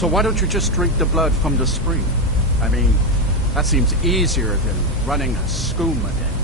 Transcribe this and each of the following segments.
So why don't you just drink the blood from the spring? I mean, that seems easier than running a skooma den.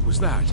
What was that?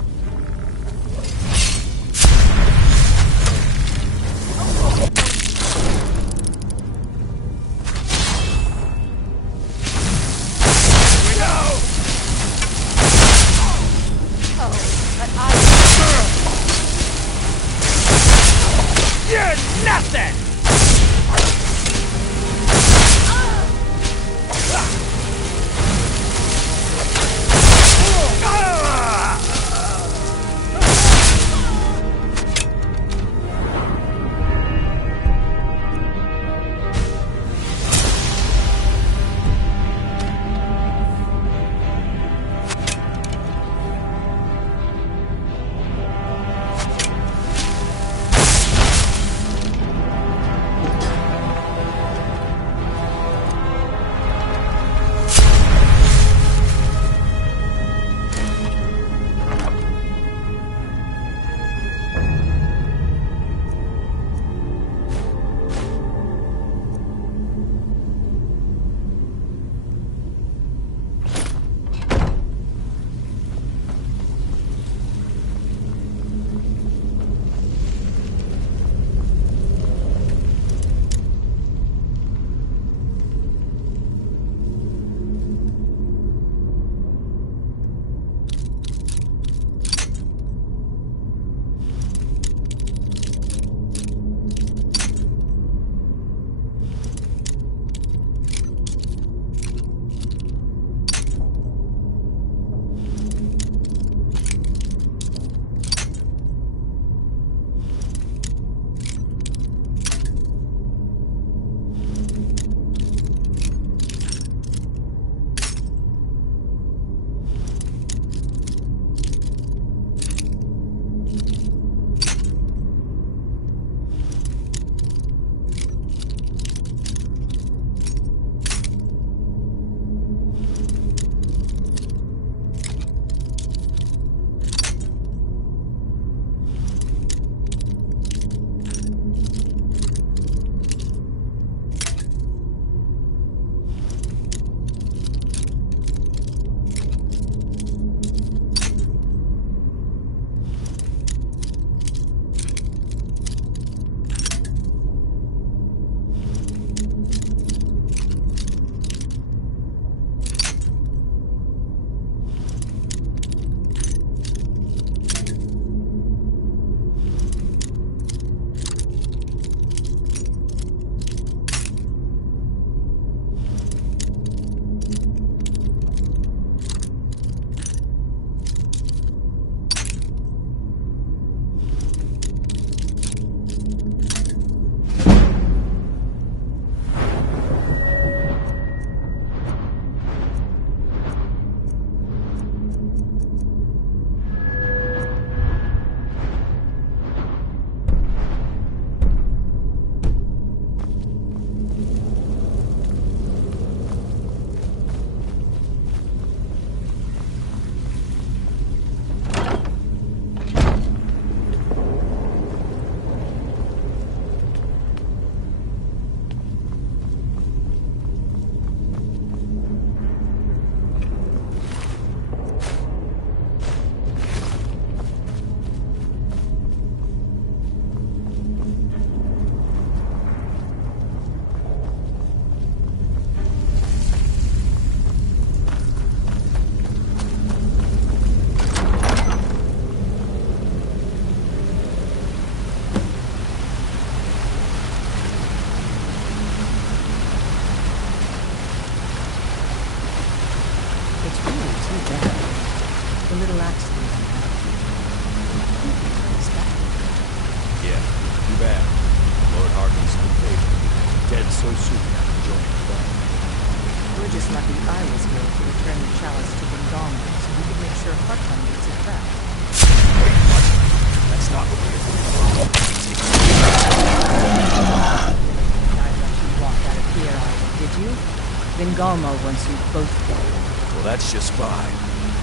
Galmo once you both dead. Well, that's just fine.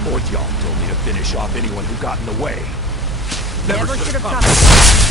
Oryom told me to finish off anyone who got in the way. Never should have come.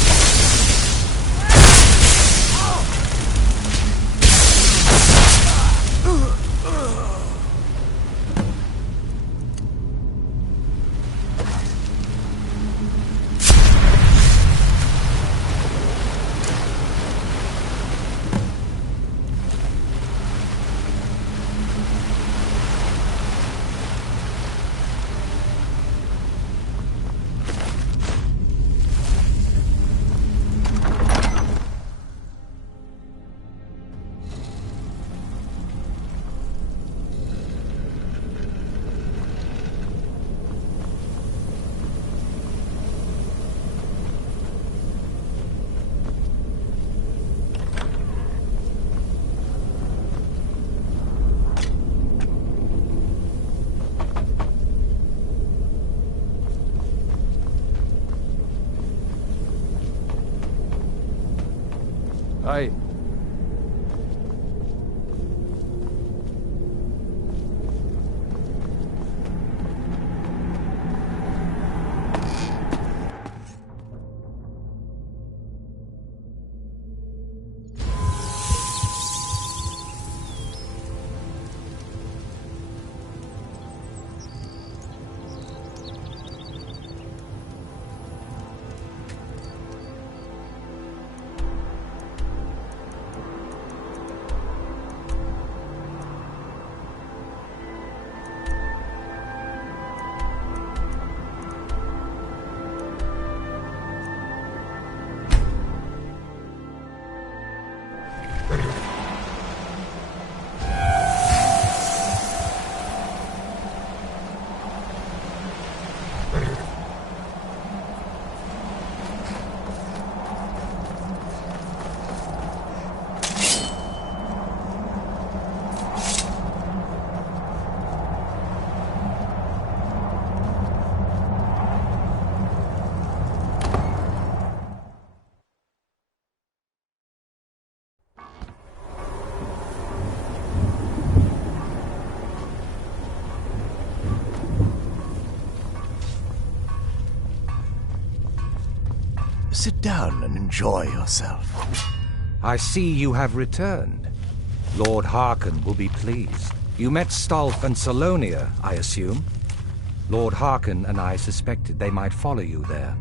I... Sit down and enjoy yourself. I see you have returned. Lord Harkon will be pleased. You met Stulf and Salonia, I assume? Lord Harkon and I suspected they might follow you there.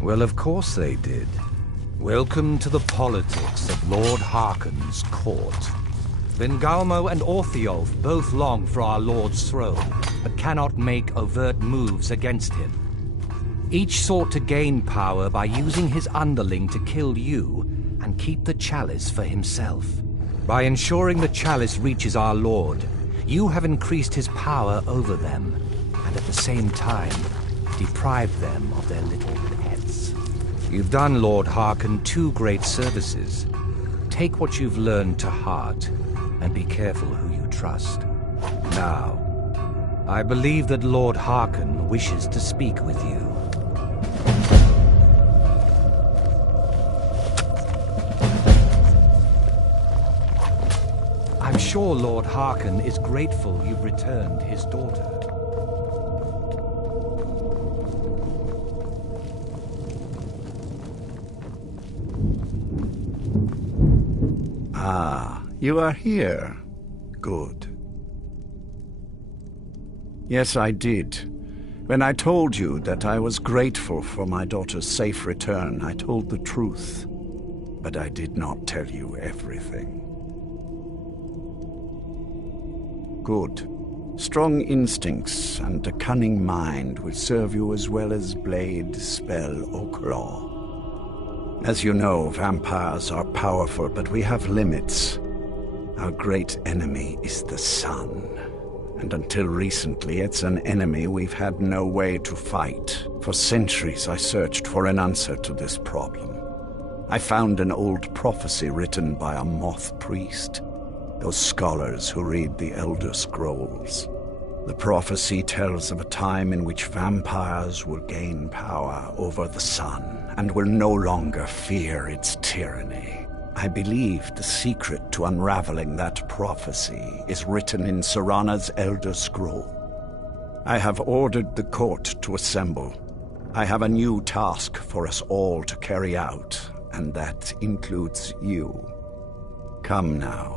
Well, of course they did. Welcome to the politics of Lord Harkon's court. Vingalmo and Orthiolf both long for our Lord's throne, but cannot make overt moves against him. Each sought to gain power by using his underling to kill you and keep the chalice for himself. By ensuring the chalice reaches our Lord, you have increased his power over them, and at the same time, deprived them of their little pets. You've done Lord Harkon 2 great services. Take what you've learned to heart, and be careful who you trust. Now, I believe that Lord Harkon wishes to speak with you. I'm sure Lord Harkon is grateful you've returned his daughter. Ah, you are here. Good. Yes, I did. When I told you that I was grateful for my daughter's safe return, I told the truth. But I did not tell you everything. Good. Strong instincts and a cunning mind will serve you as well as blade, spell, or claw. As you know, vampires are powerful, but we have limits. Our great enemy is the sun. And until recently, it's an enemy we've had no way to fight. For centuries, I searched for an answer to this problem. I found an old prophecy written by a moth priest. Those scholars who read the Elder Scrolls. The prophecy tells of a time in which vampires will gain power over the sun and will no longer fear its tyranny. I believe the secret to unraveling that prophecy is written in Serana's Elder Scroll. I have ordered the court to assemble. I have a new task for us all to carry out, and that includes you. Come now.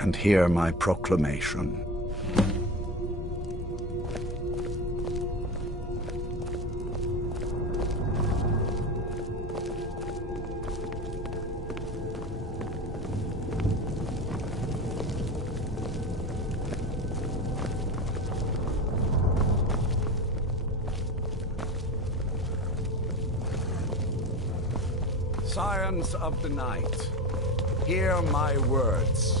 And hear my proclamation. Scions of the night, hear my words.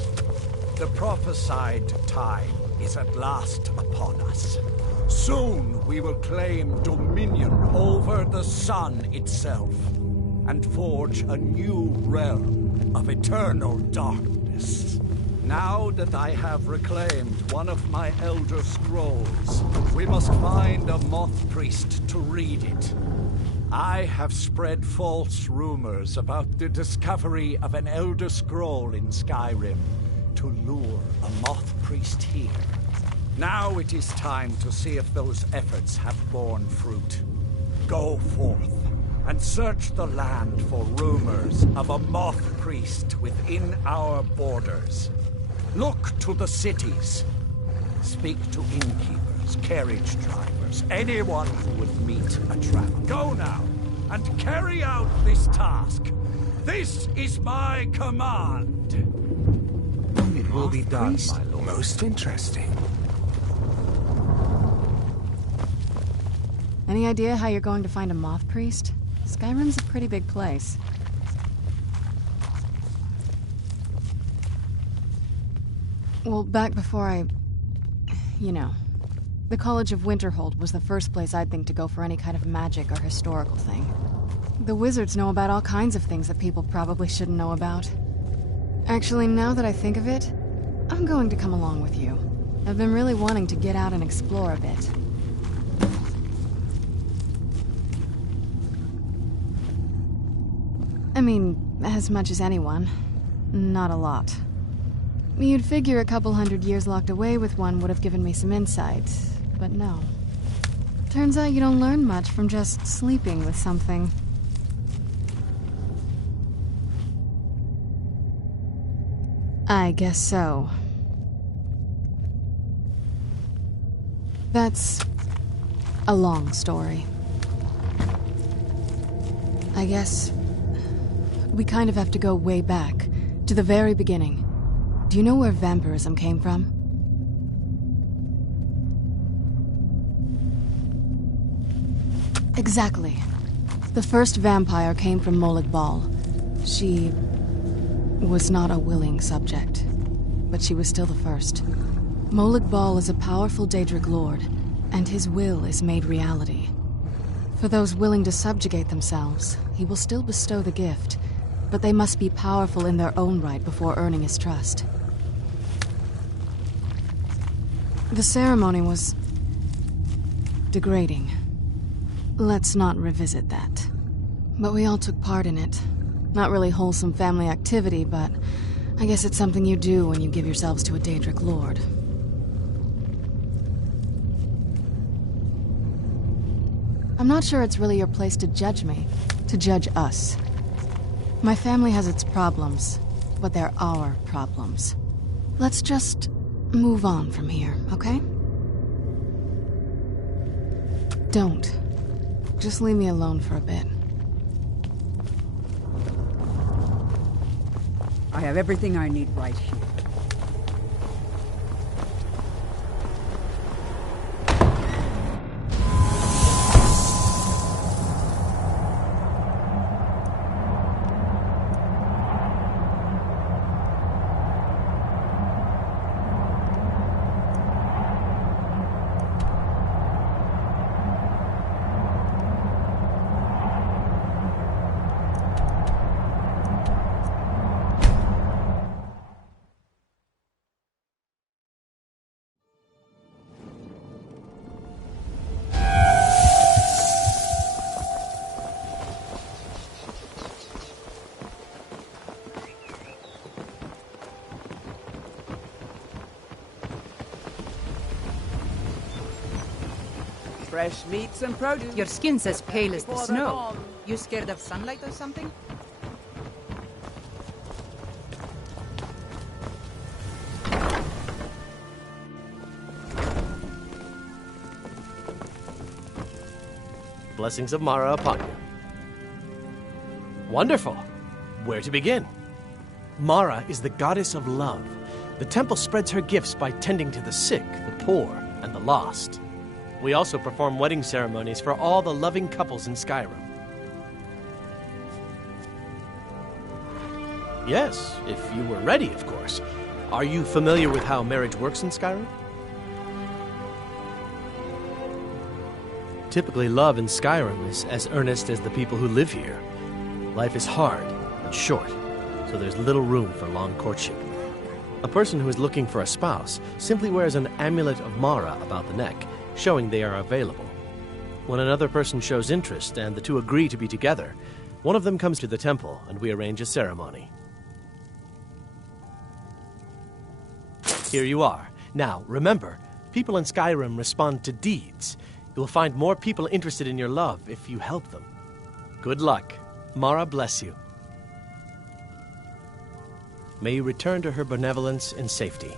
The prophesied time is at last upon us. Soon we will claim dominion over the sun itself and forge a new realm of eternal darkness. Now that I have reclaimed one of my Elder Scrolls, we must find a moth priest to read it. I have spread false rumors about the discovery of an Elder Scroll in Skyrim to lure a moth priest here. Now it is time to see if those efforts have borne fruit. Go forth and search the land for rumors of a moth priest within our borders. Look to the cities. Speak to innkeepers, carriage drivers, anyone who would meet a traveler. Go now and carry out this task. This is my command. It will be done, my lord. Most interesting. Any idea how you're going to find a moth priest? Skyrim's a pretty big place. Well, back before you know, the College of Winterhold was the first place I'd think to go for any kind of magic or historical thing. The wizards know about all kinds of things that people probably shouldn't know about. Actually, now that I think of it, I'm going to come along with you. I've been really wanting to get out and explore a bit. I mean, as much as anyone. Not a lot. You'd figure a couple 100 years locked away with one would have given me some insight, but no. Turns out you don't learn much from just sleeping with something. I guess so. That's a long story. I guess we kind of have to go way back, to the very beginning. Do you know where vampirism came from? Exactly. The first vampire came from Molag Bal. She was not a willing subject, but she was still the first. Molag Bal is a powerful Daedric lord, and his will is made reality. For those willing to subjugate themselves, he will still bestow the gift, but they must be powerful in their own right before earning his trust. The ceremony was degrading. Let's not revisit that. But we all took part in it. Not really wholesome family activity, but I guess it's something you do when you give yourselves to a Daedric lord. I'm not sure it's really your place to judge me, to judge us. My family has its problems, but they're our problems. Let's just move on from here, okay? Don't. Just leave me alone for a bit. I have everything I need right here. Fresh meats and produce. Your skin's as pale as the Before snow. dawn. You scared of sunlight or something? Blessings of Mara upon you. Wonderful. Where to begin? Mara is the goddess of love. The temple spreads her gifts by tending to the sick, the poor, and the lost. We also perform wedding ceremonies for all the loving couples in Skyrim. Yes, if you were ready, of course. Are you familiar with how marriage works in Skyrim? Typically, love in Skyrim is as earnest as the people who live here. Life is hard and short, so there's little room for long courtship. A person who is looking for a spouse simply wears an amulet of Mara about the neck, showing they are available. When another person shows interest and the two agree to be together, one of them comes to the temple and we arrange a ceremony. Here you are. Now, remember, people in Skyrim respond to deeds. You'll find more people interested in your love if you help them. Good luck. Mara bless you. May you return to her benevolence in safety.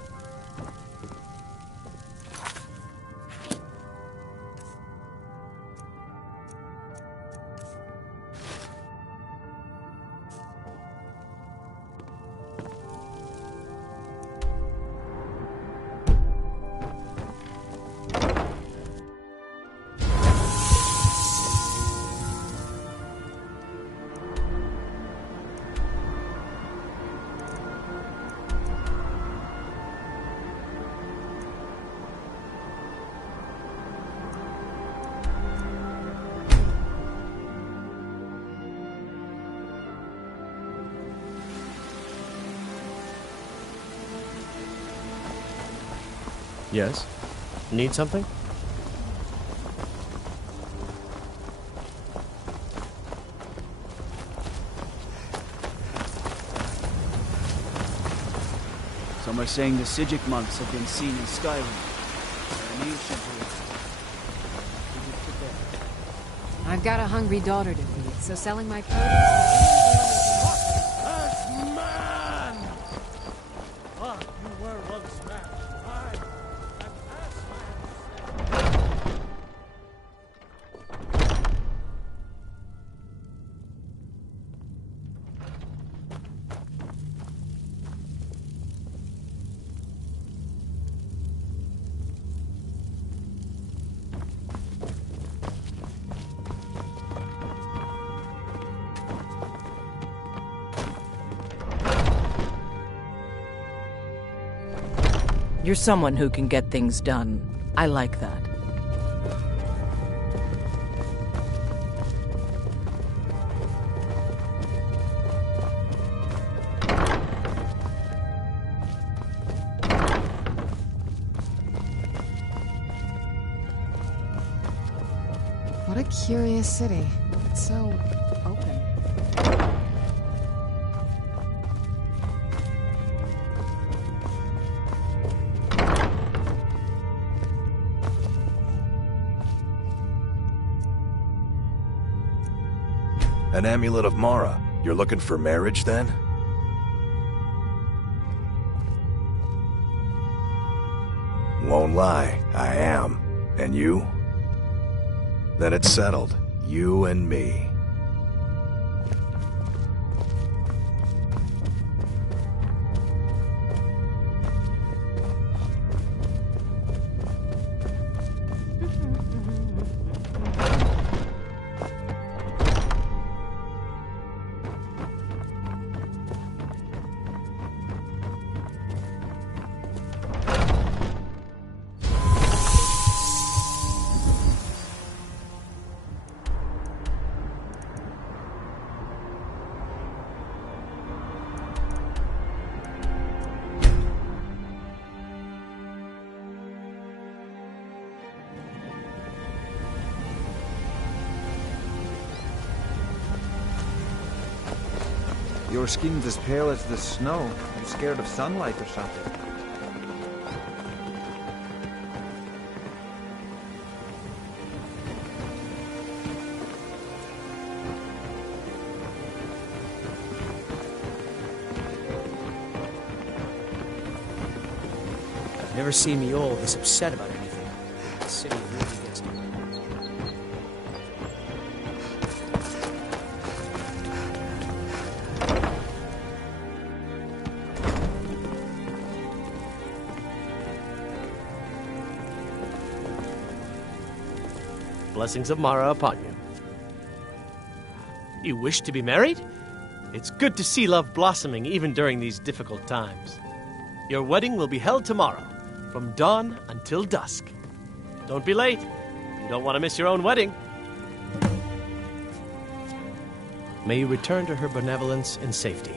Yes? Need something? Some are saying the Sijic monks have been seen in Skyrim. They're an ancient race. I've got a hungry daughter to feed, so selling my produce... You're someone who can get things done. I like that. What a curious city. It's so open. An amulet of Mara. You're looking for marriage, then? Won't lie, I am. And you? Then it's settled. You and me. Your skin's as pale as the snow. You scared of sunlight or something? I've never seen me all this upset about anything. The city really gets to me. Blessings of Mara upon you. You wish to be married? It's good to see love blossoming even during these difficult times. Your wedding will be held tomorrow, from dawn until dusk. Don't be late. You don't want to miss your own wedding. May you return to her benevolence in safety.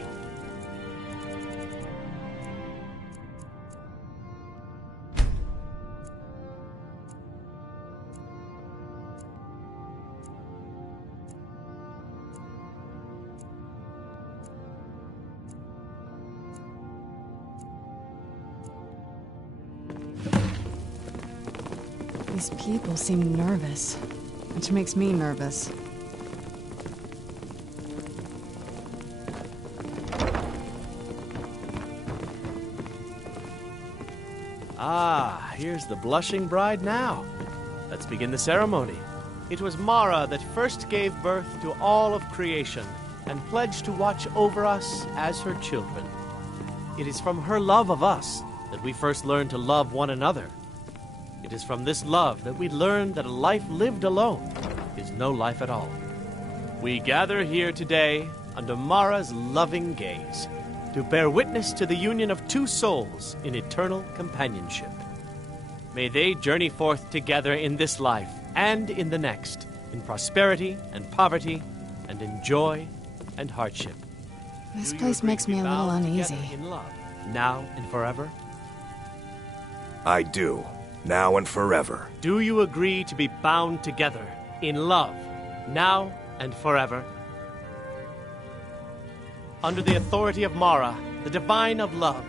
These people seem nervous, which makes me nervous. Ah, here's the blushing bride now. Let's begin the ceremony. It was Mara that first gave birth to all of creation and pledged to watch over us as her children. It is from her love of us that we first learned to love one another. It is from this love that we learn that a life lived alone is no life at all. We gather here today under Mara's loving gaze to bear witness to the union of two souls in eternal companionship. May they journey forth together in this life and in the next, in prosperity and poverty, and in joy and hardship. This place makes me a little uneasy. In love, now and forever? I do. Now and forever. Do you agree to be bound together in love, now and forever? Under the authority of Mara, the divine of love,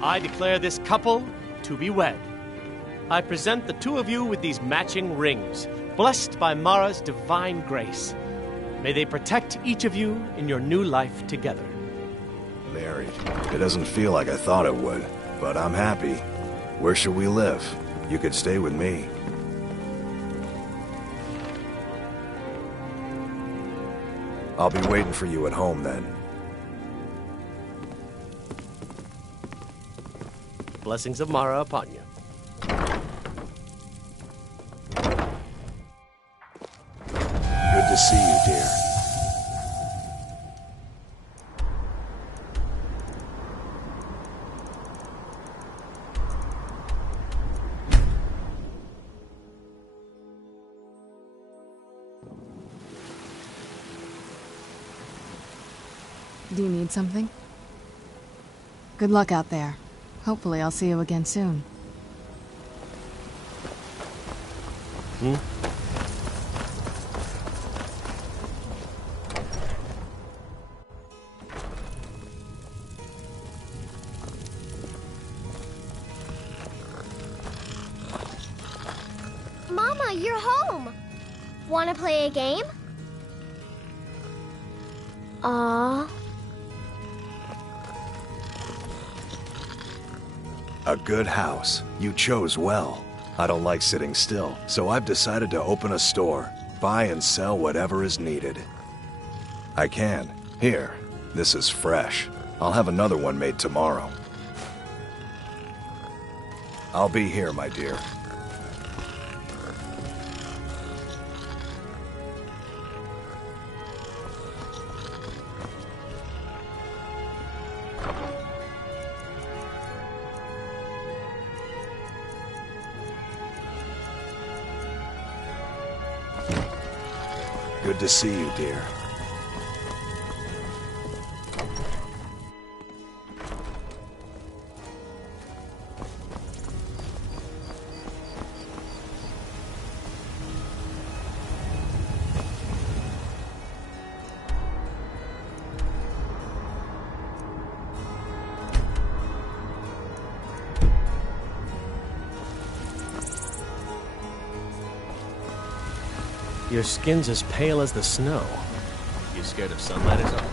I declare this couple to be wed. I present the two of you with these matching rings, blessed by Mara's divine grace. May they protect each of you in your new life together. Married. It doesn't feel like I thought it would, but I'm happy. Where should we live? You could stay with me. I'll be waiting for you at home then. Blessings of Mara upon you. Good to see you, dear. Do you need something? Good luck out there. Hopefully I'll see you again soon. Mama, you're home! Wanna play a game? Aww. A good house. You chose well. I don't like sitting still, so I've decided to open a store. Buy and sell whatever is needed. I can. Here. This is fresh. I'll have another one made tomorrow. I'll be here, my dear. Good to see you, dear. Your skin's as pale as the snow. You scared of sunlight or something?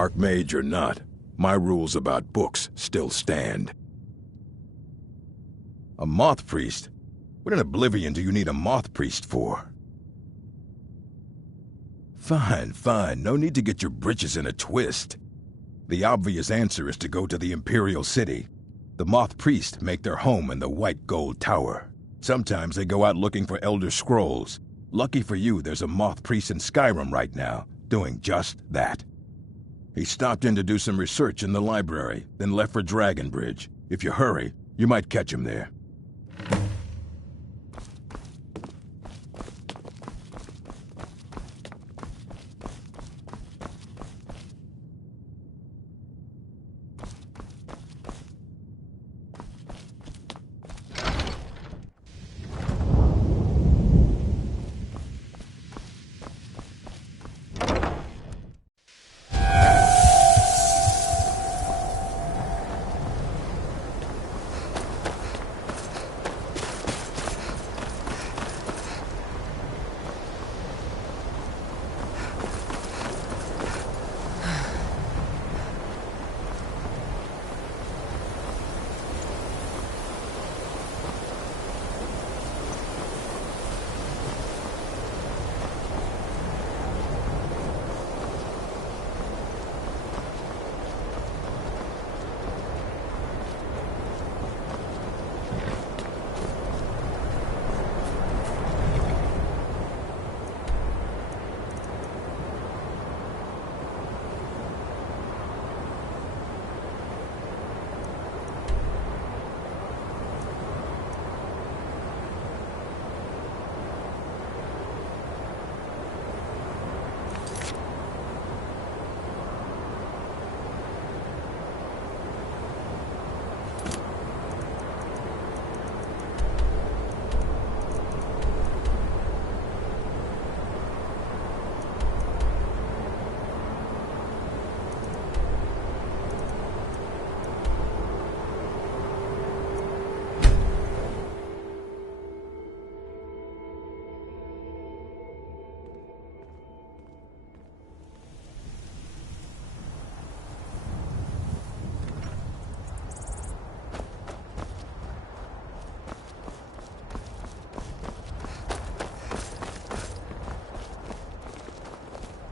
Archmage or not, my rules about books still stand. A moth priest? What in Oblivion do you need a moth priest for? Fine, fine. No need to get your britches in a twist. The obvious answer is to go to the Imperial City. The moth priests make their home in the White Gold Tower. Sometimes they go out looking for Elder Scrolls. Lucky for you, there's a moth priest in Skyrim right now, doing just that. He stopped in to do some research in the library, then left for Dragonbridge. If you hurry, you might catch him there.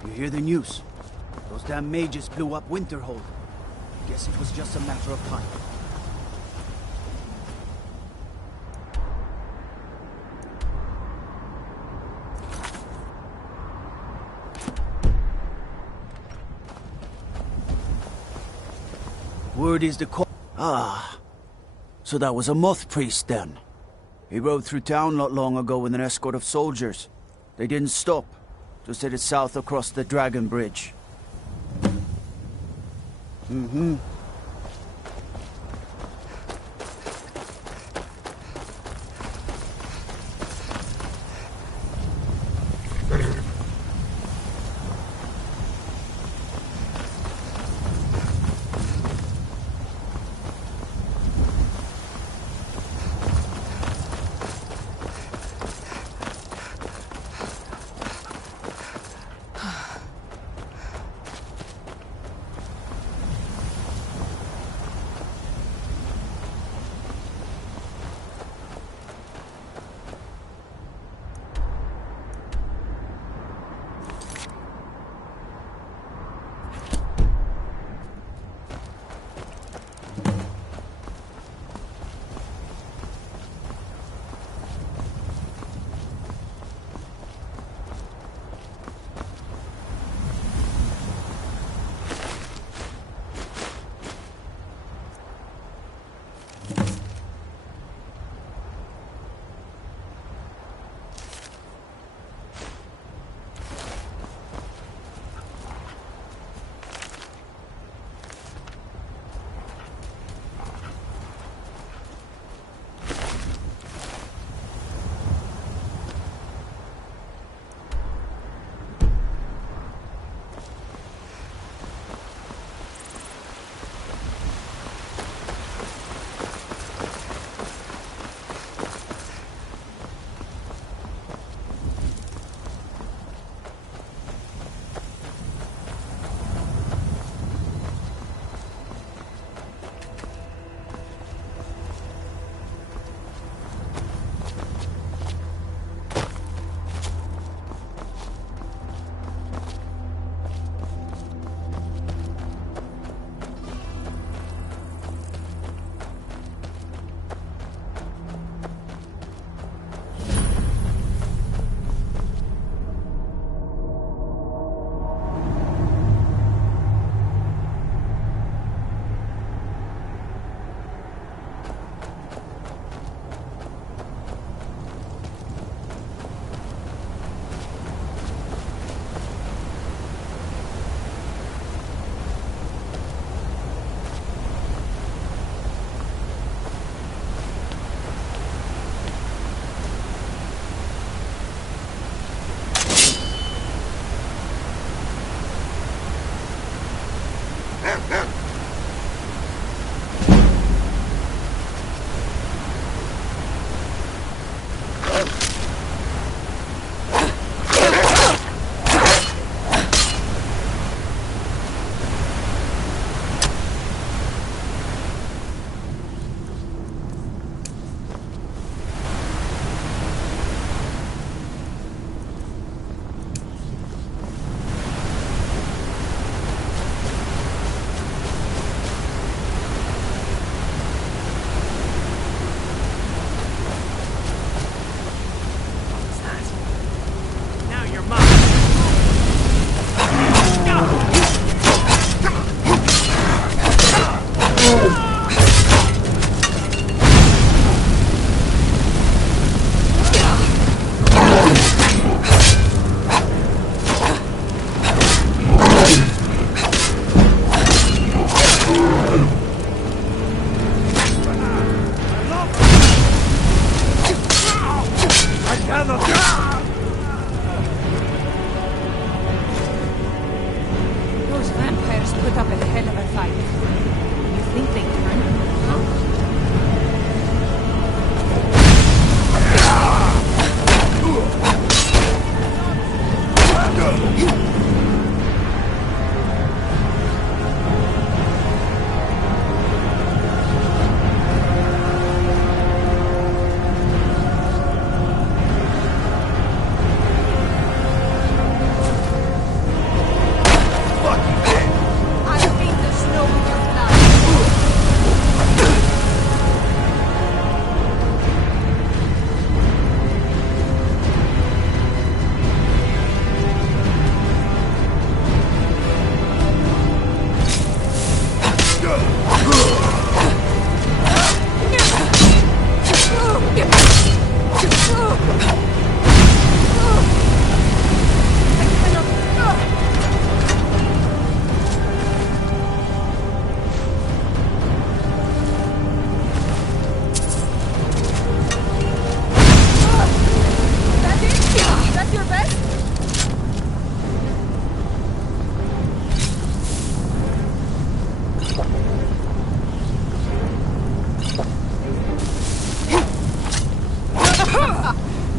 You hear the news? Those damn mages blew up Winterhold. Guess it was just a matter of time. Word is the call. Ah, so that was a moth priest then. He rode through town not long ago with an escort of soldiers. They didn't stop. Just headed south across the Dragon Bridge. Mm-hmm.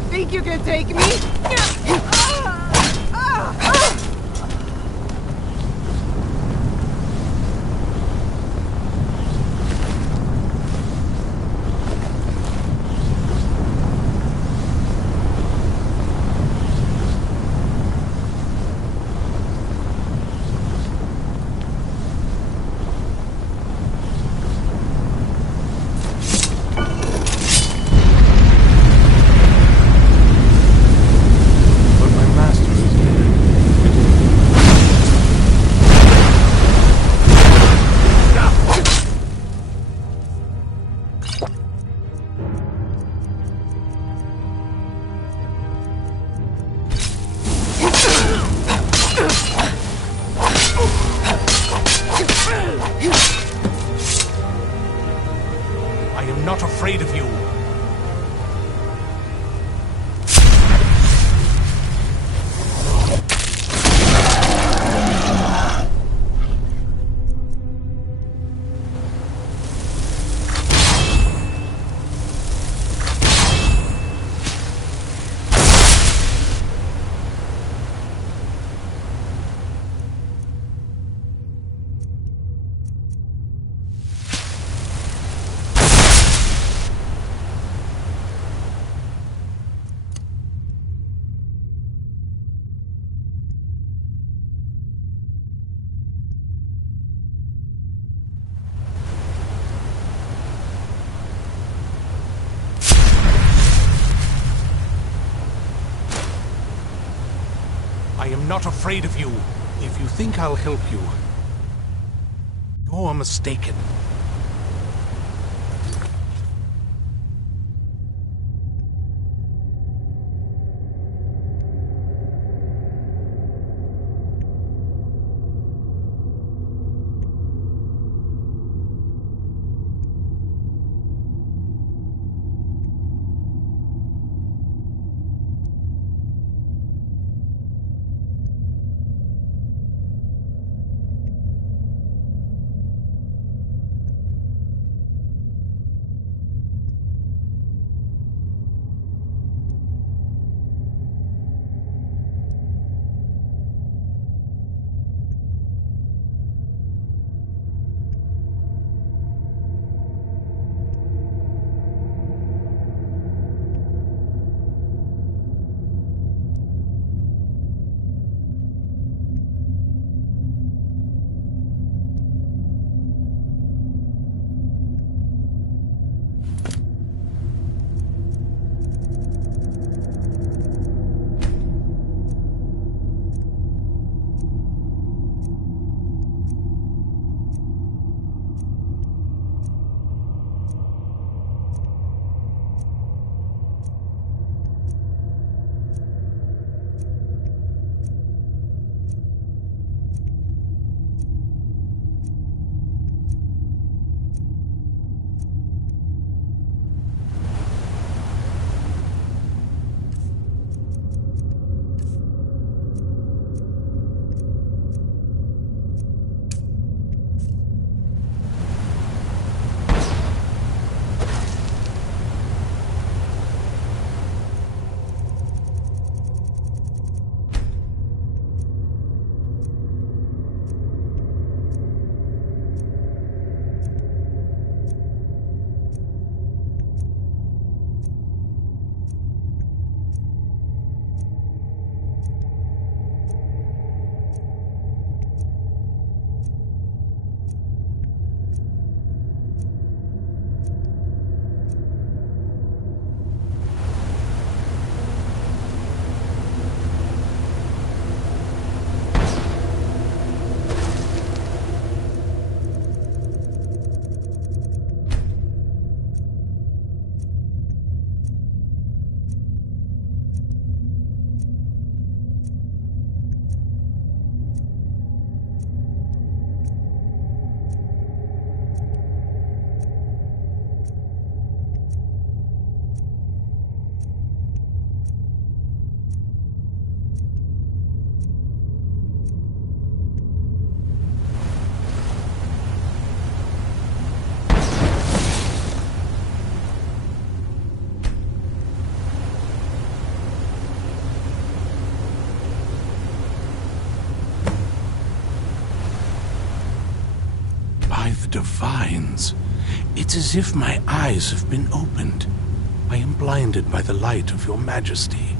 think you can take me? I am not afraid of you. I am not afraid of you. If you think I'll help you, you're mistaken. of vines. It's as if my eyes have been opened. I am blinded by the light of your majesty.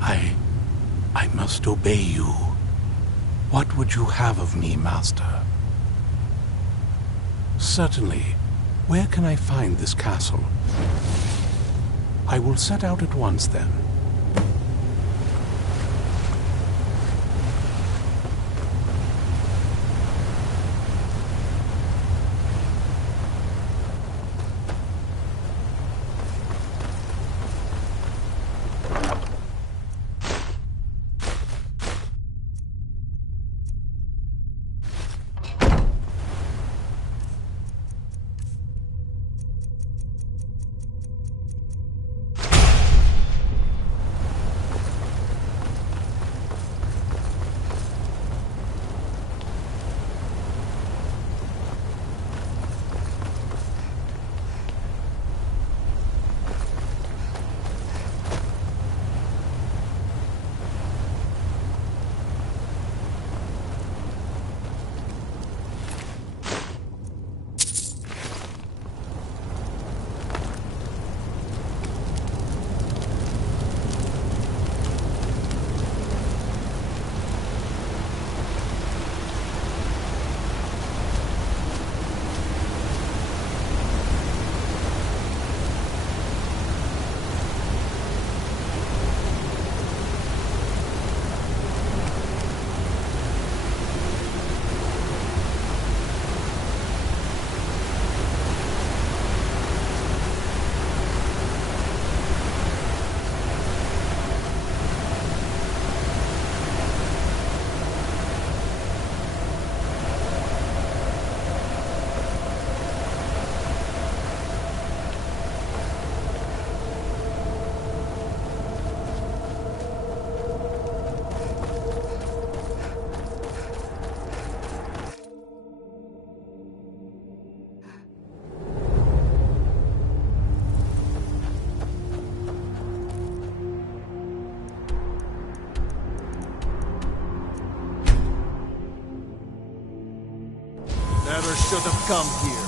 I must obey you. What would you have of me, master? Certainly. Where can I find this castle? I will set out at once, then. Never should have come here.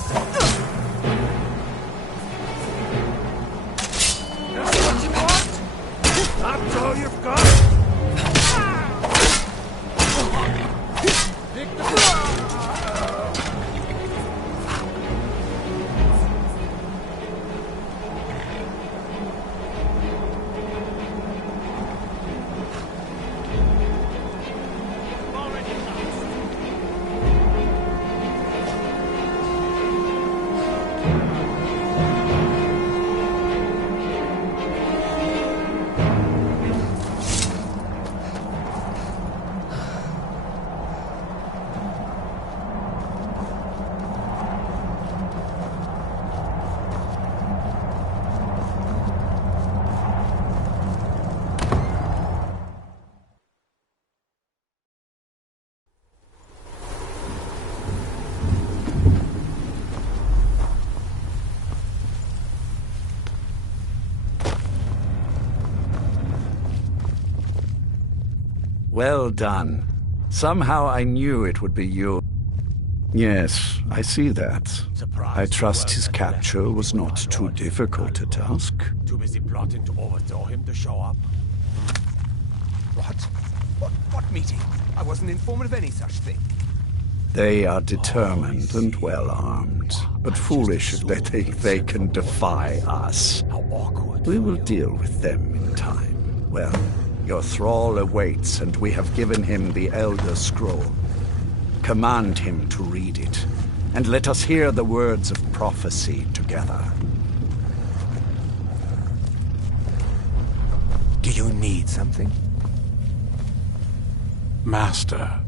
That's what you want? That's all you've got? Pick the Well done. Somehow I knew it would be you. Yes, I see that. I trust his capture was not too difficult a task. Too busy plotting to overthrow him to show up? What meeting? I wasn't informed of any such thing. They are determined and well armed, but foolish if they think they can defy us. How awkward. We will deal with them in time. Well, your thrall awaits, and we have given him the Elder Scroll. Command him to read it, and let us hear the words of prophecy together. Do you need something? Master,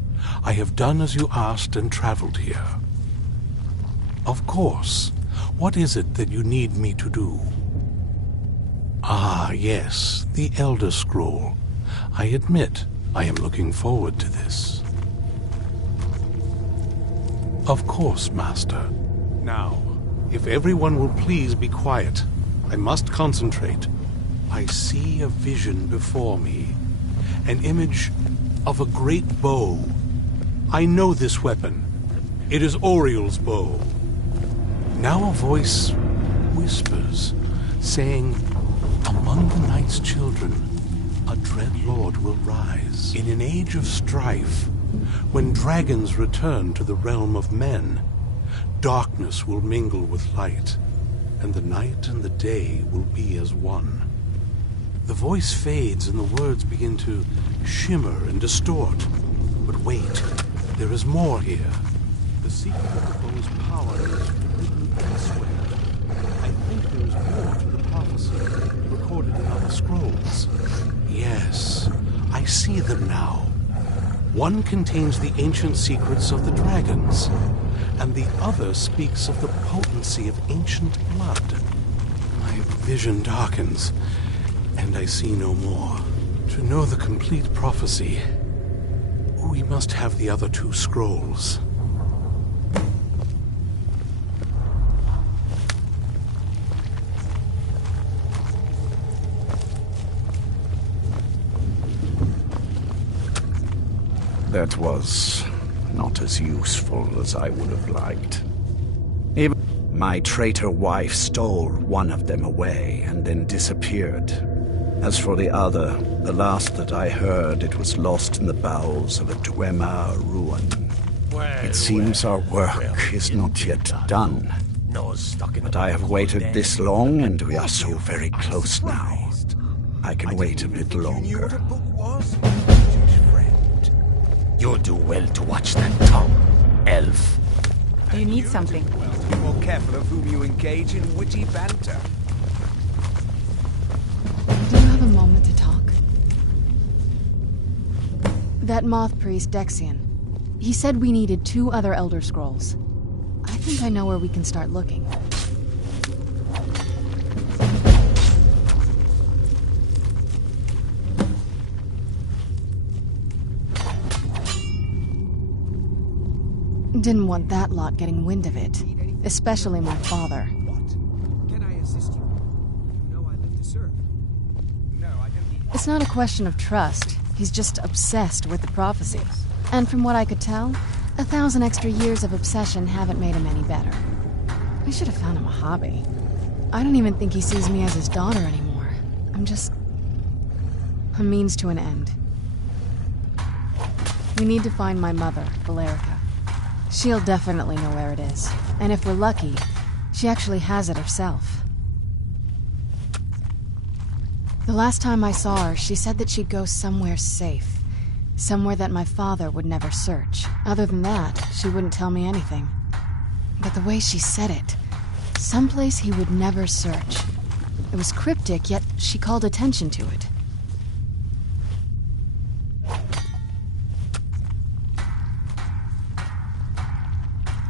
I have done as you asked and traveled here. Of course. What is it that you need me to do? Ah, yes, the Elder Scroll. I admit, I am looking forward to this. Of course, Master. Now, if everyone will please be quiet, I must concentrate. I see a vision before me. An image of a great bow. I know this weapon. It is Oriel's bow. Now a voice whispers, saying, "Among the night's children, a dread lord will rise. In an age of strife, when dragons return to the realm of men, darkness will mingle with light, and the night and the day will be as one." The voice fades and the words begin to shimmer and distort. But wait, there is more here. The secret of the bow's power is written elsewhere. I think there is more to the prophecy, recorded in other scrolls. Yes, I see them now. One contains the ancient secrets of the dragons, and the other speaks of the potency of ancient blood. My vision darkens, and I see no more. To know the complete prophecy, we must have the other two scrolls. That was not as useful as I would have liked. Even my traitor wife stole one of them away and then disappeared. As for the other, the last that I heard, it was lost in the bowels of a Dwemer ruin. It seems our work is not yet done. But I have waited this long, and we are so very close now. I can wait a bit longer. You'll do well to watch that tongue, elf. Do you need something? Be more careful of whom you engage in witty banter. Do you have a moment to talk? That moth priest, Dexian. He said we needed 2 other Elder Scrolls. I think I know where we can start looking. Didn't want that lot getting wind of it. Especially my father. Can I assist you? You know I live to serve. No, I don't need... It's not a question of trust. He's just obsessed with the prophecy. And from what I could tell, 1,000 extra years of obsession haven't made him any better. I should have found him a hobby. I don't even think he sees me as his daughter anymore. I'm just... a means to an end. We need to find my mother, Valerica. She'll definitely know where it is. And if we're lucky, she actually has it herself. The last time I saw her, she said that she'd go somewhere safe. Somewhere that my father would never search. Other than that, she wouldn't tell me anything. But the way she said it, someplace he would never search. It was cryptic, yet she called attention to it.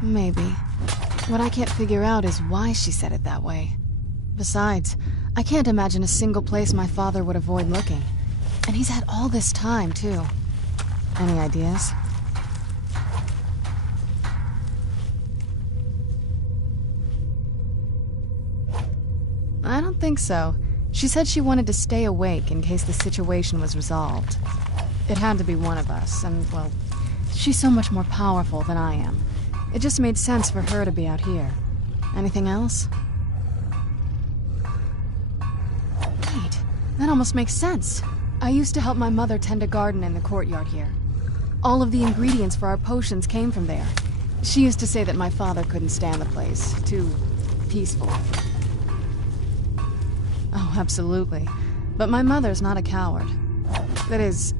Maybe. What I can't figure out is why she said it that way. Besides, I can't imagine a single place my father would avoid looking. And he's had all this time, too. Any ideas? I don't think so. She said she wanted to stay awake in case the situation was resolved. It had to be one of us, and, well, she's so much more powerful than I am. It just made sense for her to be out here. Anything else? Wait, that almost makes sense. I used to help my mother tend a garden in the courtyard here. All of the ingredients for our potions came from there. She used to say that my father couldn't stand the place. Too peaceful. Oh, absolutely. But my mother's not a coward. That is,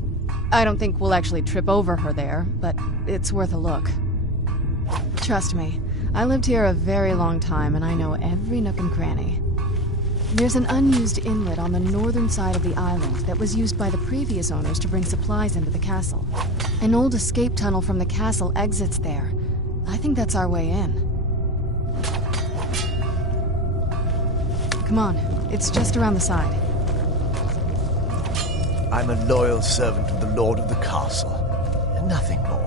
I don't think we'll actually trip over her there, but it's worth a look. Trust me, I lived here a very long time and I know every nook and cranny. There's an unused inlet on the northern side of the island that was used by the previous owners to bring supplies into the castle. An old escape tunnel from the castle exits there. I think that's our way in. Come on, it's just around the side. I'm a loyal servant of the Lord of the Castle, and nothing more.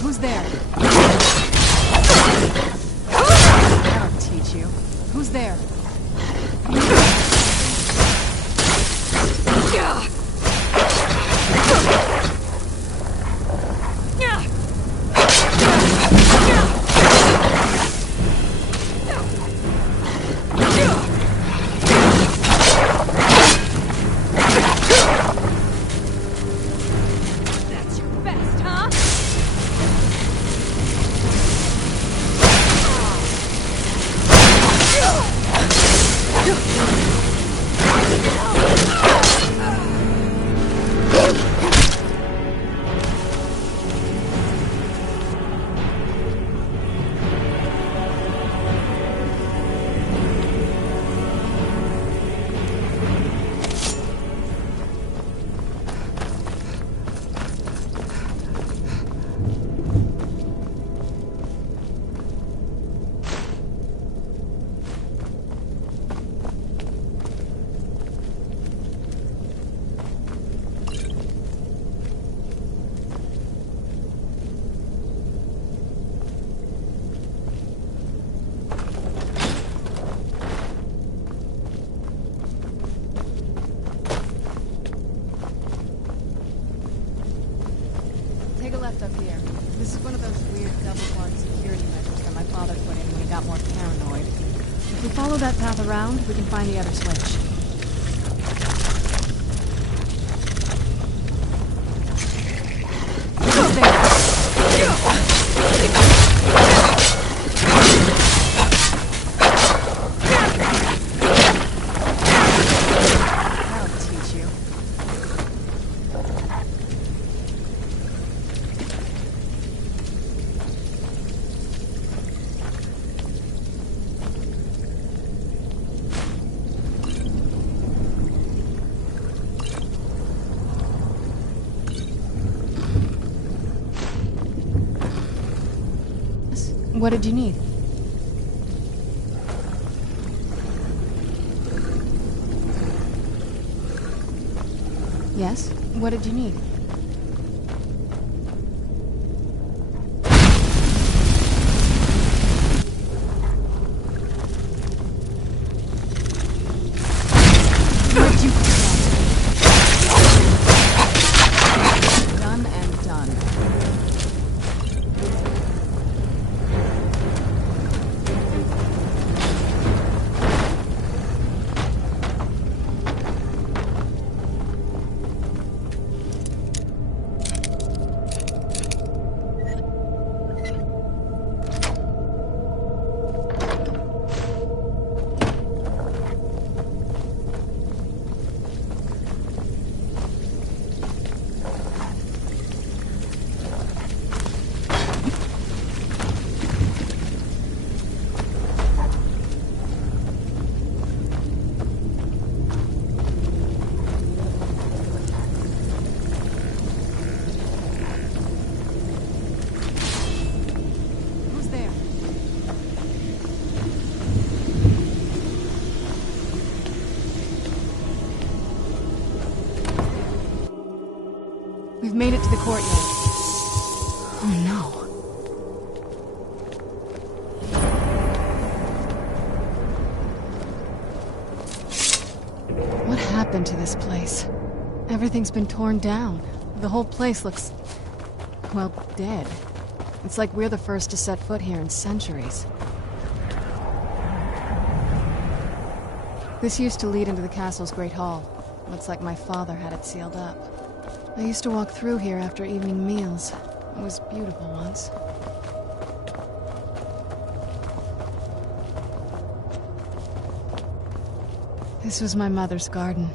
Who's there? That'll teach you. Who's there? That's your best, huh? Take a left up here. This is one of those weird double-blind security measures that my father put in when he got more paranoid. If we follow that path around, we can find the other switch. Who's That'll teach you. What did you need? Yes? What did you need? Where'd you come from? Done and done. Who's there? We've made it to the courtyard. Oh no. What happened to this place? Everything's been torn down. The whole place looks, well, dead. It's like we're the first to set foot here in centuries. This used to lead into the castle's great hall. Looks like my father had it sealed up. I used to walk through here after evening meals. It was beautiful once. This was my mother's garden.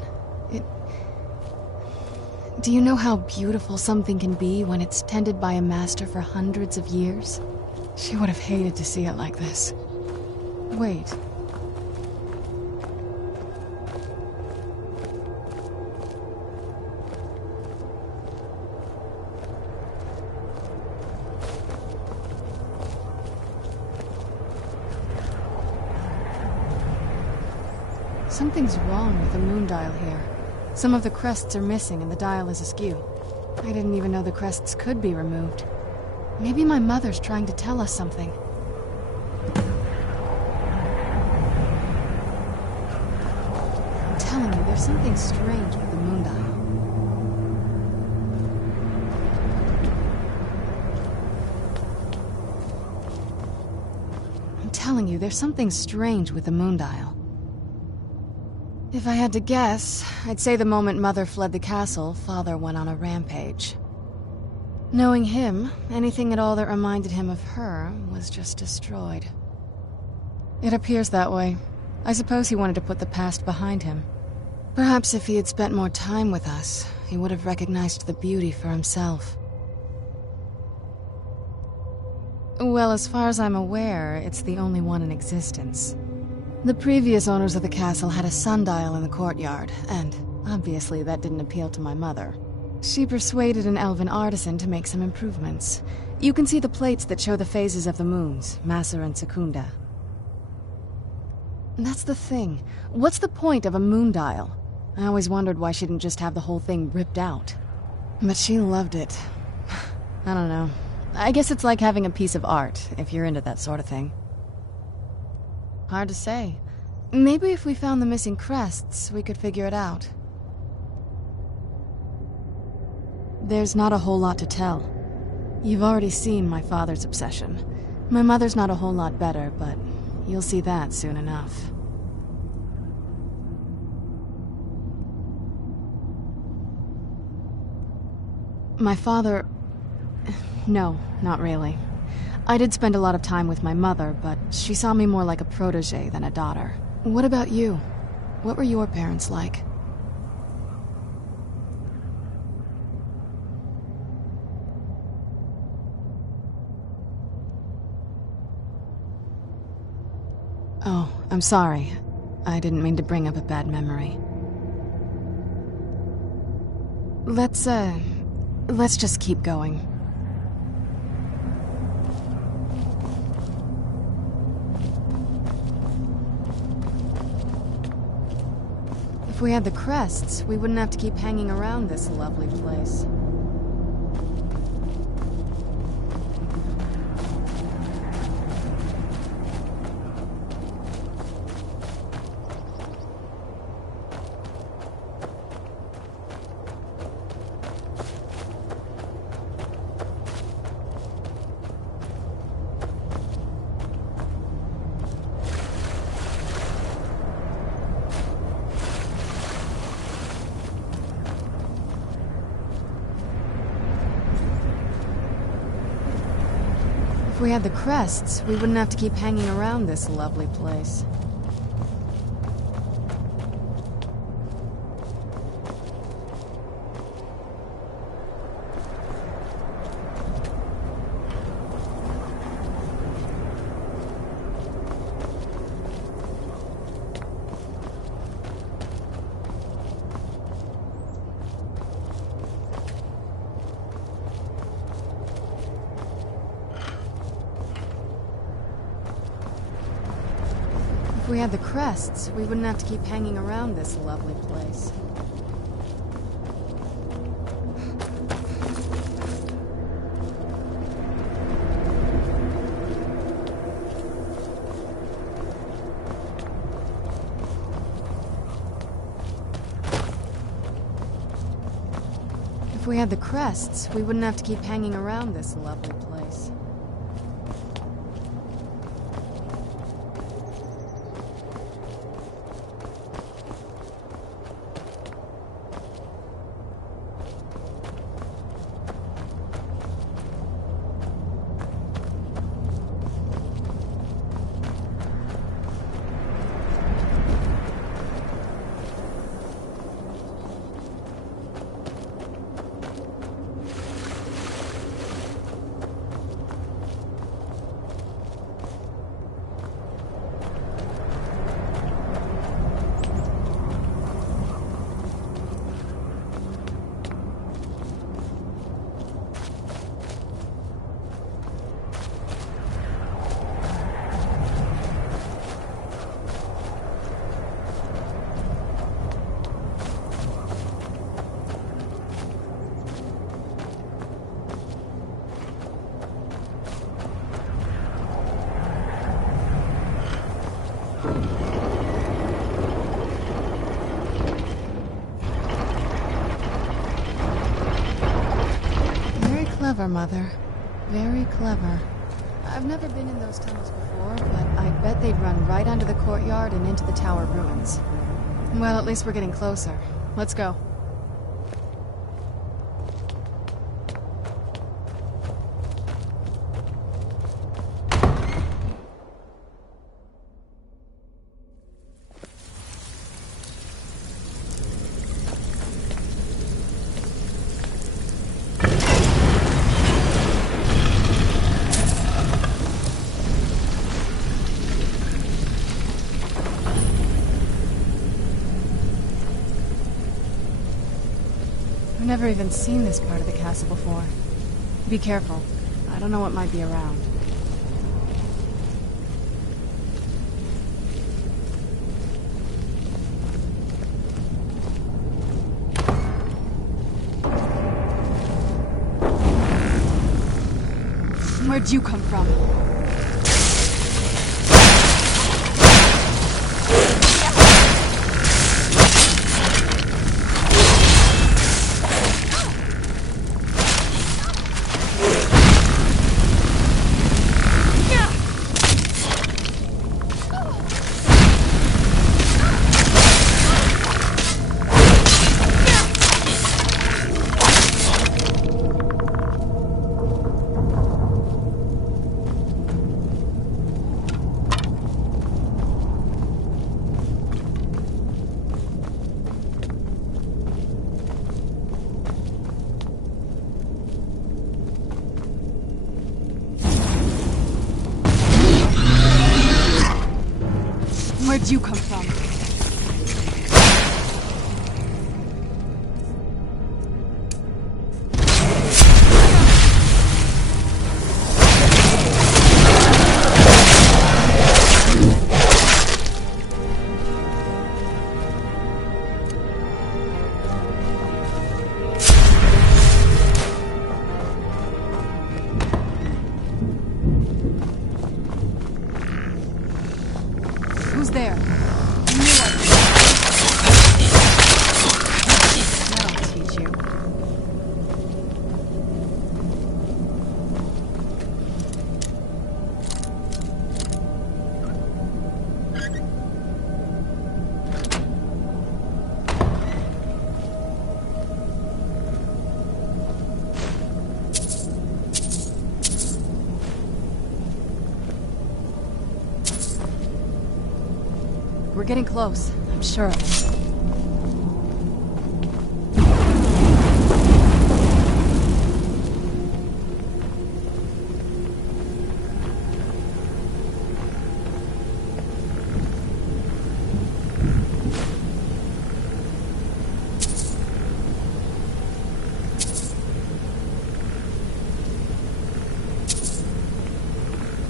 Do you know how beautiful something can be when it's tended by a master for hundreds of years? She would have hated to see it like this. Wait. Something's wrong with the moon dial here. Some of the crests are missing and the dial is askew. I didn't even know the crests could be removed. Maybe my mother's trying to tell us something. I'm telling you, there's something strange with the moon dial. I'm telling you, there's something strange with the moon dial. If I had to guess, I'd say the moment Mother fled the castle, Father went on a rampage. Knowing him, anything at all that reminded him of her was just destroyed. It appears that way. I suppose he wanted to put the past behind him. Perhaps if he had spent more time with us, he would have recognized the beauty for himself. Well, as far as I'm aware, it's the only one in existence. The previous owners of the castle had a sundial in the courtyard, and obviously that didn't appeal to my mother. She persuaded an elven artisan to make some improvements. You can see the plates that show the phases of the moons, Maser and Secunda. That's the thing. What's the point of a moon dial? I always wondered why she didn't just have the whole thing ripped out. But she loved it. I don't know. I guess it's like having a piece of art, if you're into that sort of thing. Hard to say. Maybe if we found the missing crests, we could figure it out. There's not a whole lot to tell. You've already seen my father's obsession. My mother's not a whole lot better, but you'll see that soon enough. My father... No, not really. I did spend a lot of time with my mother, but she saw me more like a protege than a daughter. What about you? What were your parents like? Oh, I'm sorry. I didn't mean to bring up a bad memory. Let's just keep going. If we had the crests, we wouldn't have to keep hanging around this lovely place. If we had the crests, we wouldn't have to keep hanging around this lovely place. If we had the crests, we wouldn't have to keep hanging around this lovely place. If we had the crests, we wouldn't have to keep hanging around this lovely place. Clever, Mother. Very clever. I've never been in those tunnels before, but I bet they'd run right under the courtyard and into the tower ruins. Well, at least we're getting closer. Let's go. I've never even seen this part of the castle before. Be careful. I don't know what might be around. Where'd you come from? Where'd you come from? Who's there? That'll teach you. We're getting close, I'm sure of it.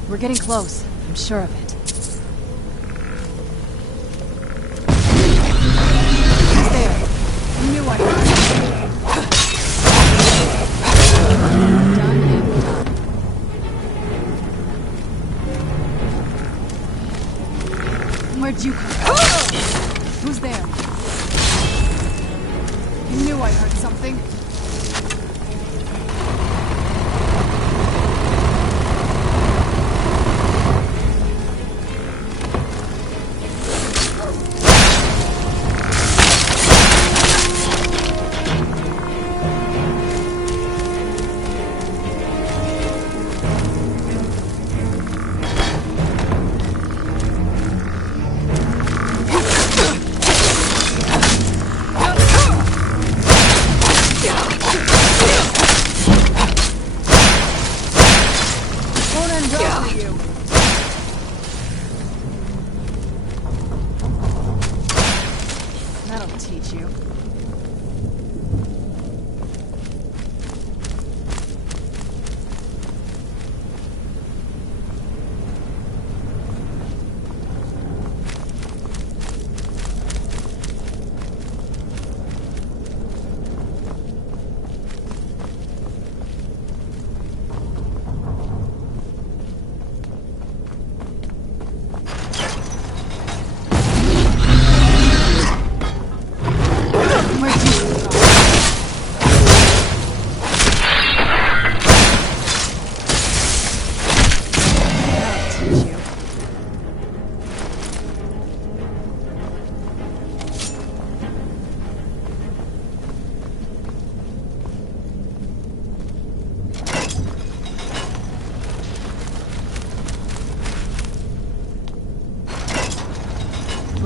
We're getting close, I'm sure of it. Where'd you come from? Who's there? You knew I heard something. Yeah.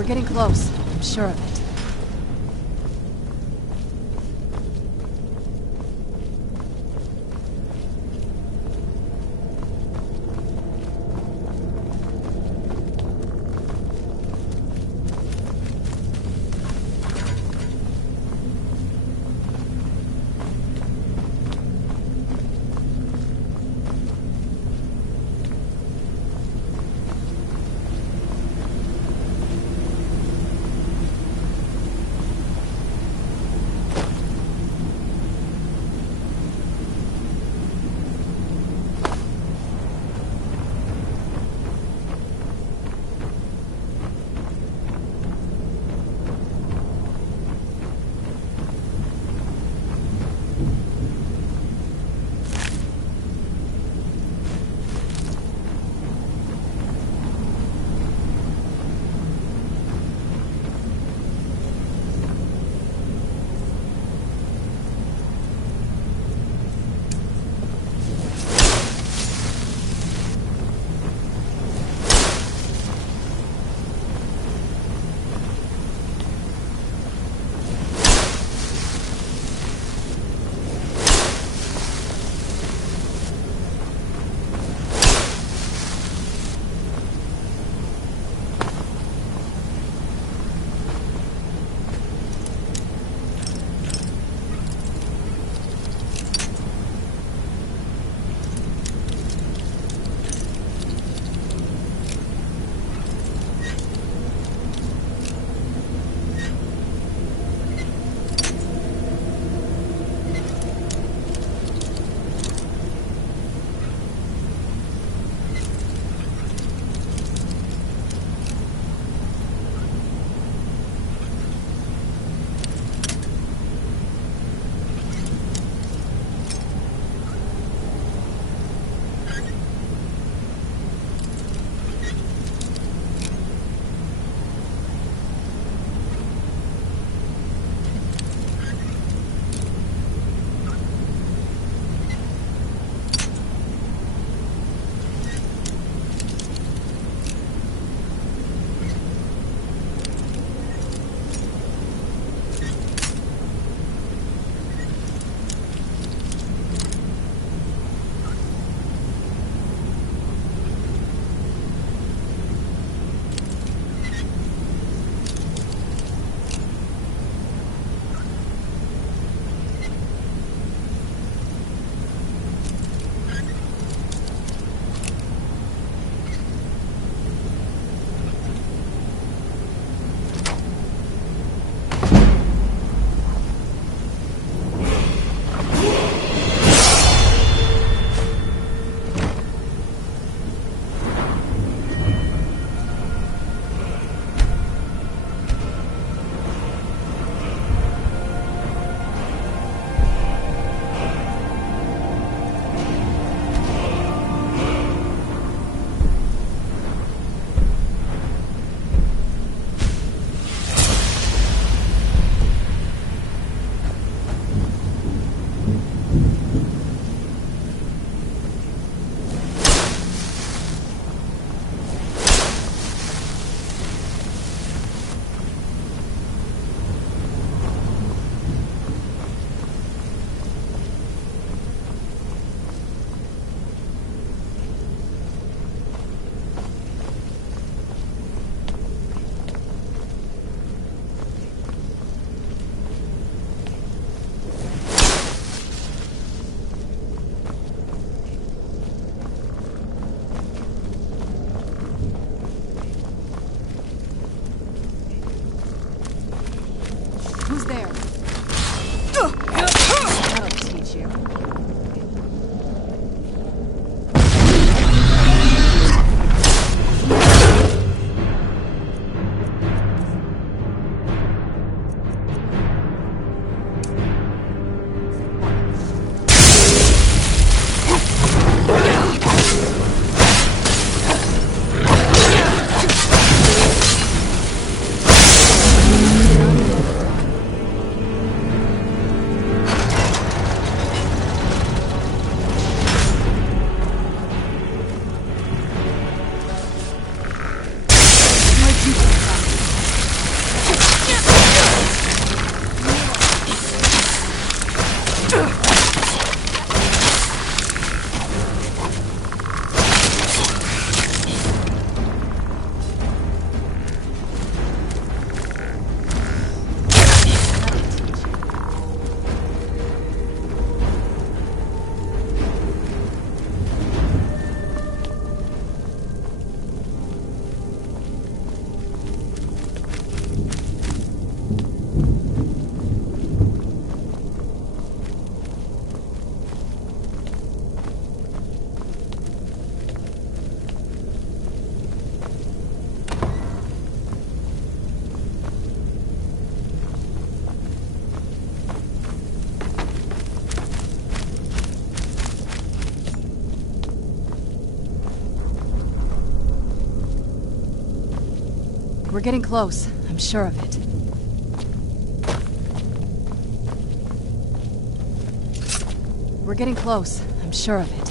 We're getting close. I'm sure of it. getting close. I'm sure of it. We're getting close. I'm sure of it.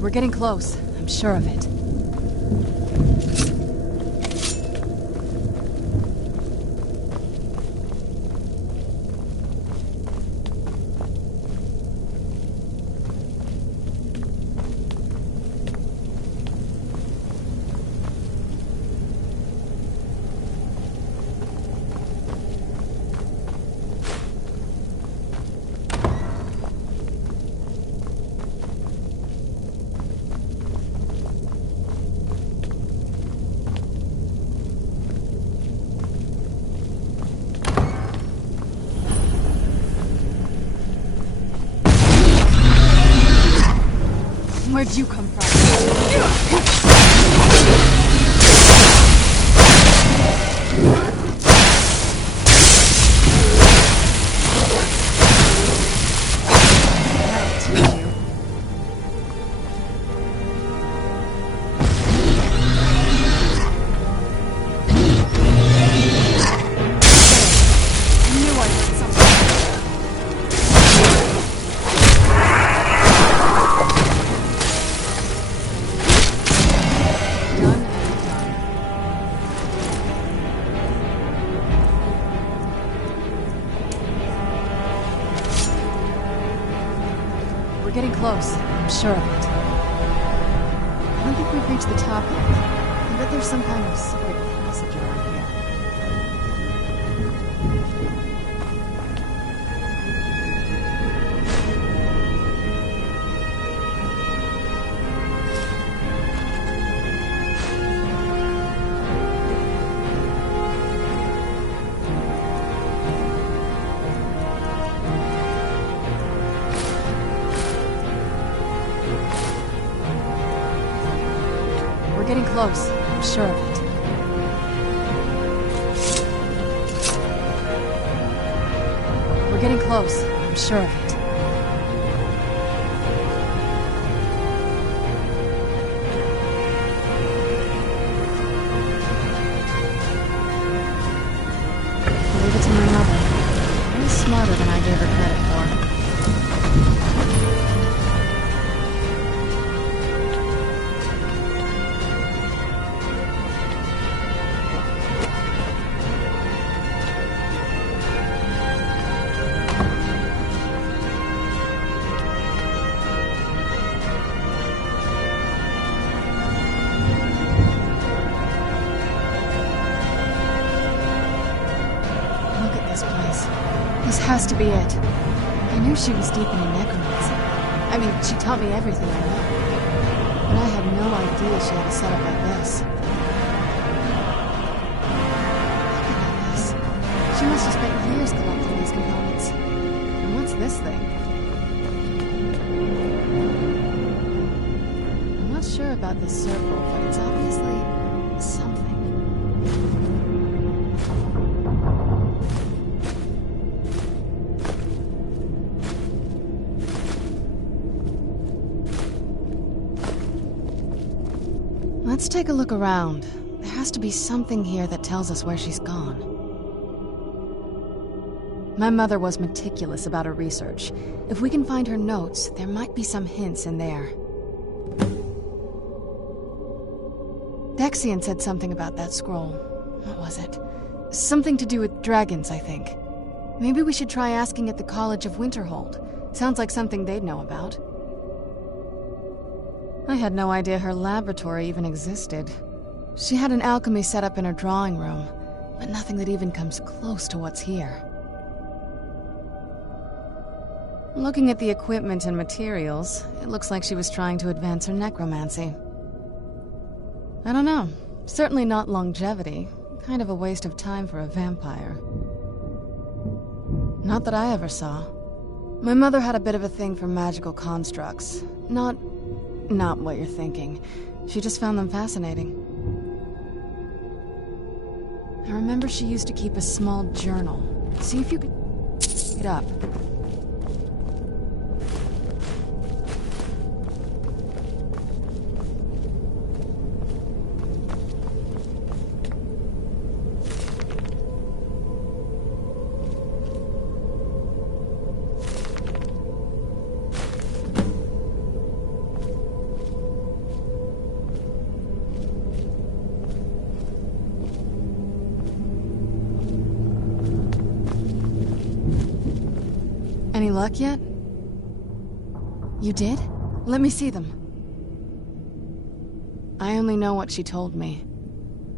We're getting close. I'm sure of it. Where'd you come from? We're getting close. I'm sure of it. I don't think we've reached the top yet. I bet there's some kind of secret passage around here. We're getting close. I'm sure of it. We're getting close. I'm sure of it. Leave it to my mother. She's smarter than I gave her credit for. This has to be it. I knew she was deep into necromancy. I mean, she taught me everything I know. But I had no idea she had a setup like this. Look at this. She must have spent years collecting these components. And what's this thing? I'm not sure about this circle, but it's obviously something. Let's take a look around. There has to be something here that tells us where she's gone. My mother was meticulous about her research. If we can find her notes, there might be some hints in there. Dexian said something about that scroll. What was it? Something to do with dragons, I think. Maybe we should try asking at the College of Winterhold. Sounds like something they'd know about. I had no idea her laboratory even existed. She had an alchemy set up in her drawing room, but nothing that even comes close to what's here. Looking at the equipment and materials, it looks like she was trying to advance her necromancy. I don't know. Certainly not longevity. Kind of a waste of time for a vampire. Not that I ever saw. My mother had a bit of a thing for magical constructs. Not what you're thinking. She just found them fascinating. I remember she used to keep a small journal. See if you could it up. Any luck yet? You did? Let me see them. I only know what she told me.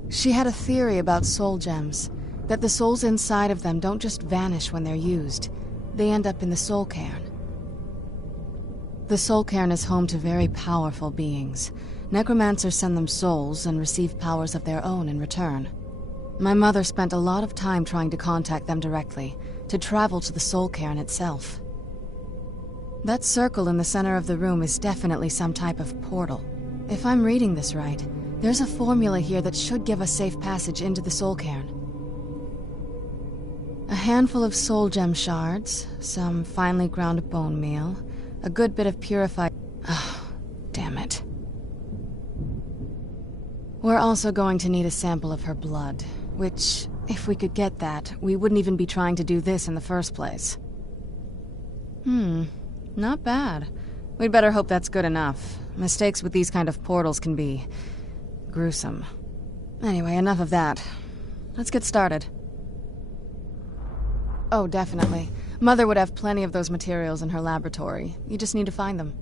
She had a theory about soul gems, that the souls inside of them don't just vanish when they're used. They end up in the soul cairn. The soul cairn is home to very powerful beings. Necromancers send them souls and receive powers of their own in return. My mother spent a lot of time trying to contact them directly, to travel to the soul cairn itself. That circle in the center of the room is definitely some type of portal. If I'm reading this right, there's a formula here that should give us safe passage into the soul cairn. A handful of soul gem shards, some finely ground bone meal, a good bit of purified... Oh, damn it. We're also going to need a sample of her blood, which, if we could get that, we wouldn't even be trying to do this in the first place. Not bad. We'd better hope that's good enough. Mistakes with these kind of portals can be... gruesome. Anyway, enough of that. Let's get started. Oh, definitely. Mother would have plenty of those materials in her laboratory. You just need to find them.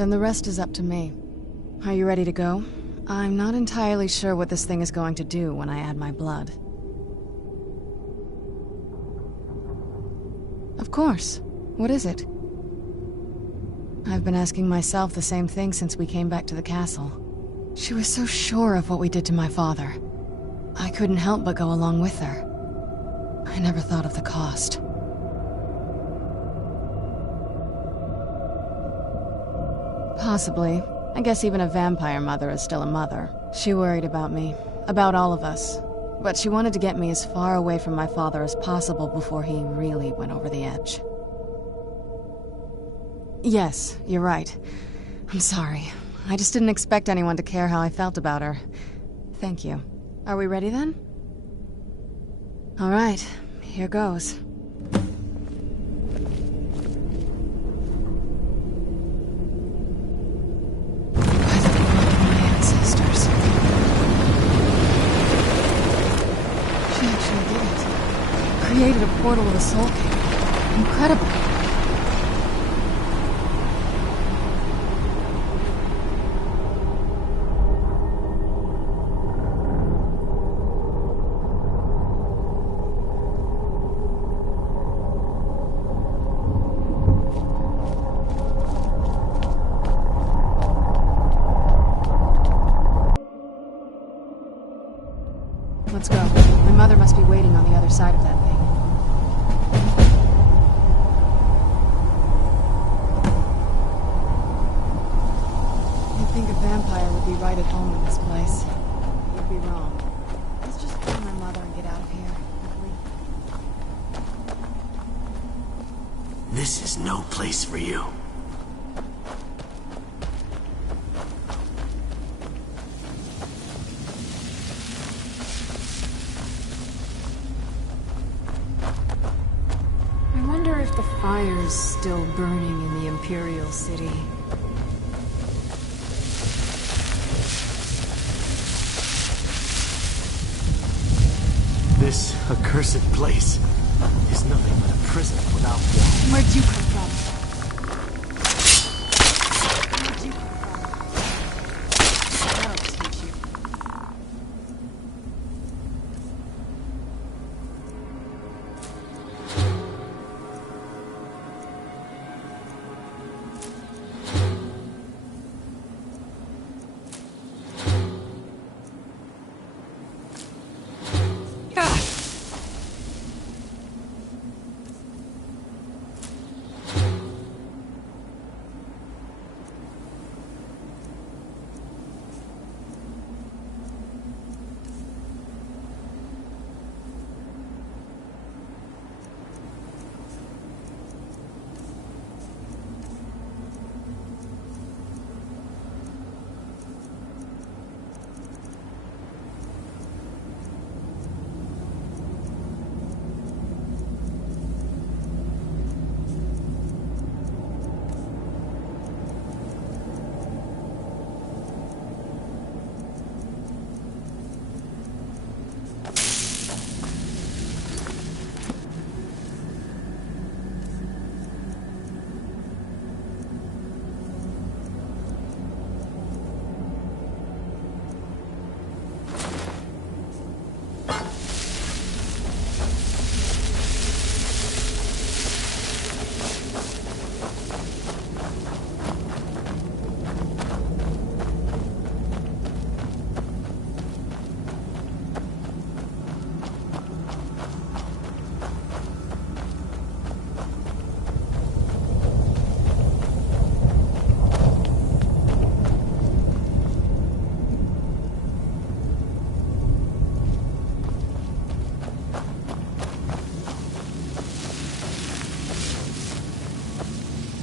Then the rest is up to me. Are you ready to go? I'm not entirely sure what this thing is going to do when I add my blood. Of course. What is it? I've been asking myself the same thing since we came back to the castle. She was so sure of what we did to my father. I couldn't help but go along with her. I never thought of the cost. Possibly. I guess even a vampire mother is still a mother. She worried about me, about all of us. But she wanted to get me as far away from my father as possible before he really went over the edge. Yes, you're right. I'm sorry. I just didn't expect anyone to care how I felt about her. Thank you. Are we ready then? All right, here goes. Created a portal with a soul cave. Incredible. Let's go. My mother must be waiting on the other side of that thing. You'd think a vampire would be right at home in this place. You'd be wrong. Let's just find my mother and get out of here. This is no place for you. The fire's still burning in the Imperial City. This accursed place is nothing but a prison without walls. Where'd you come from?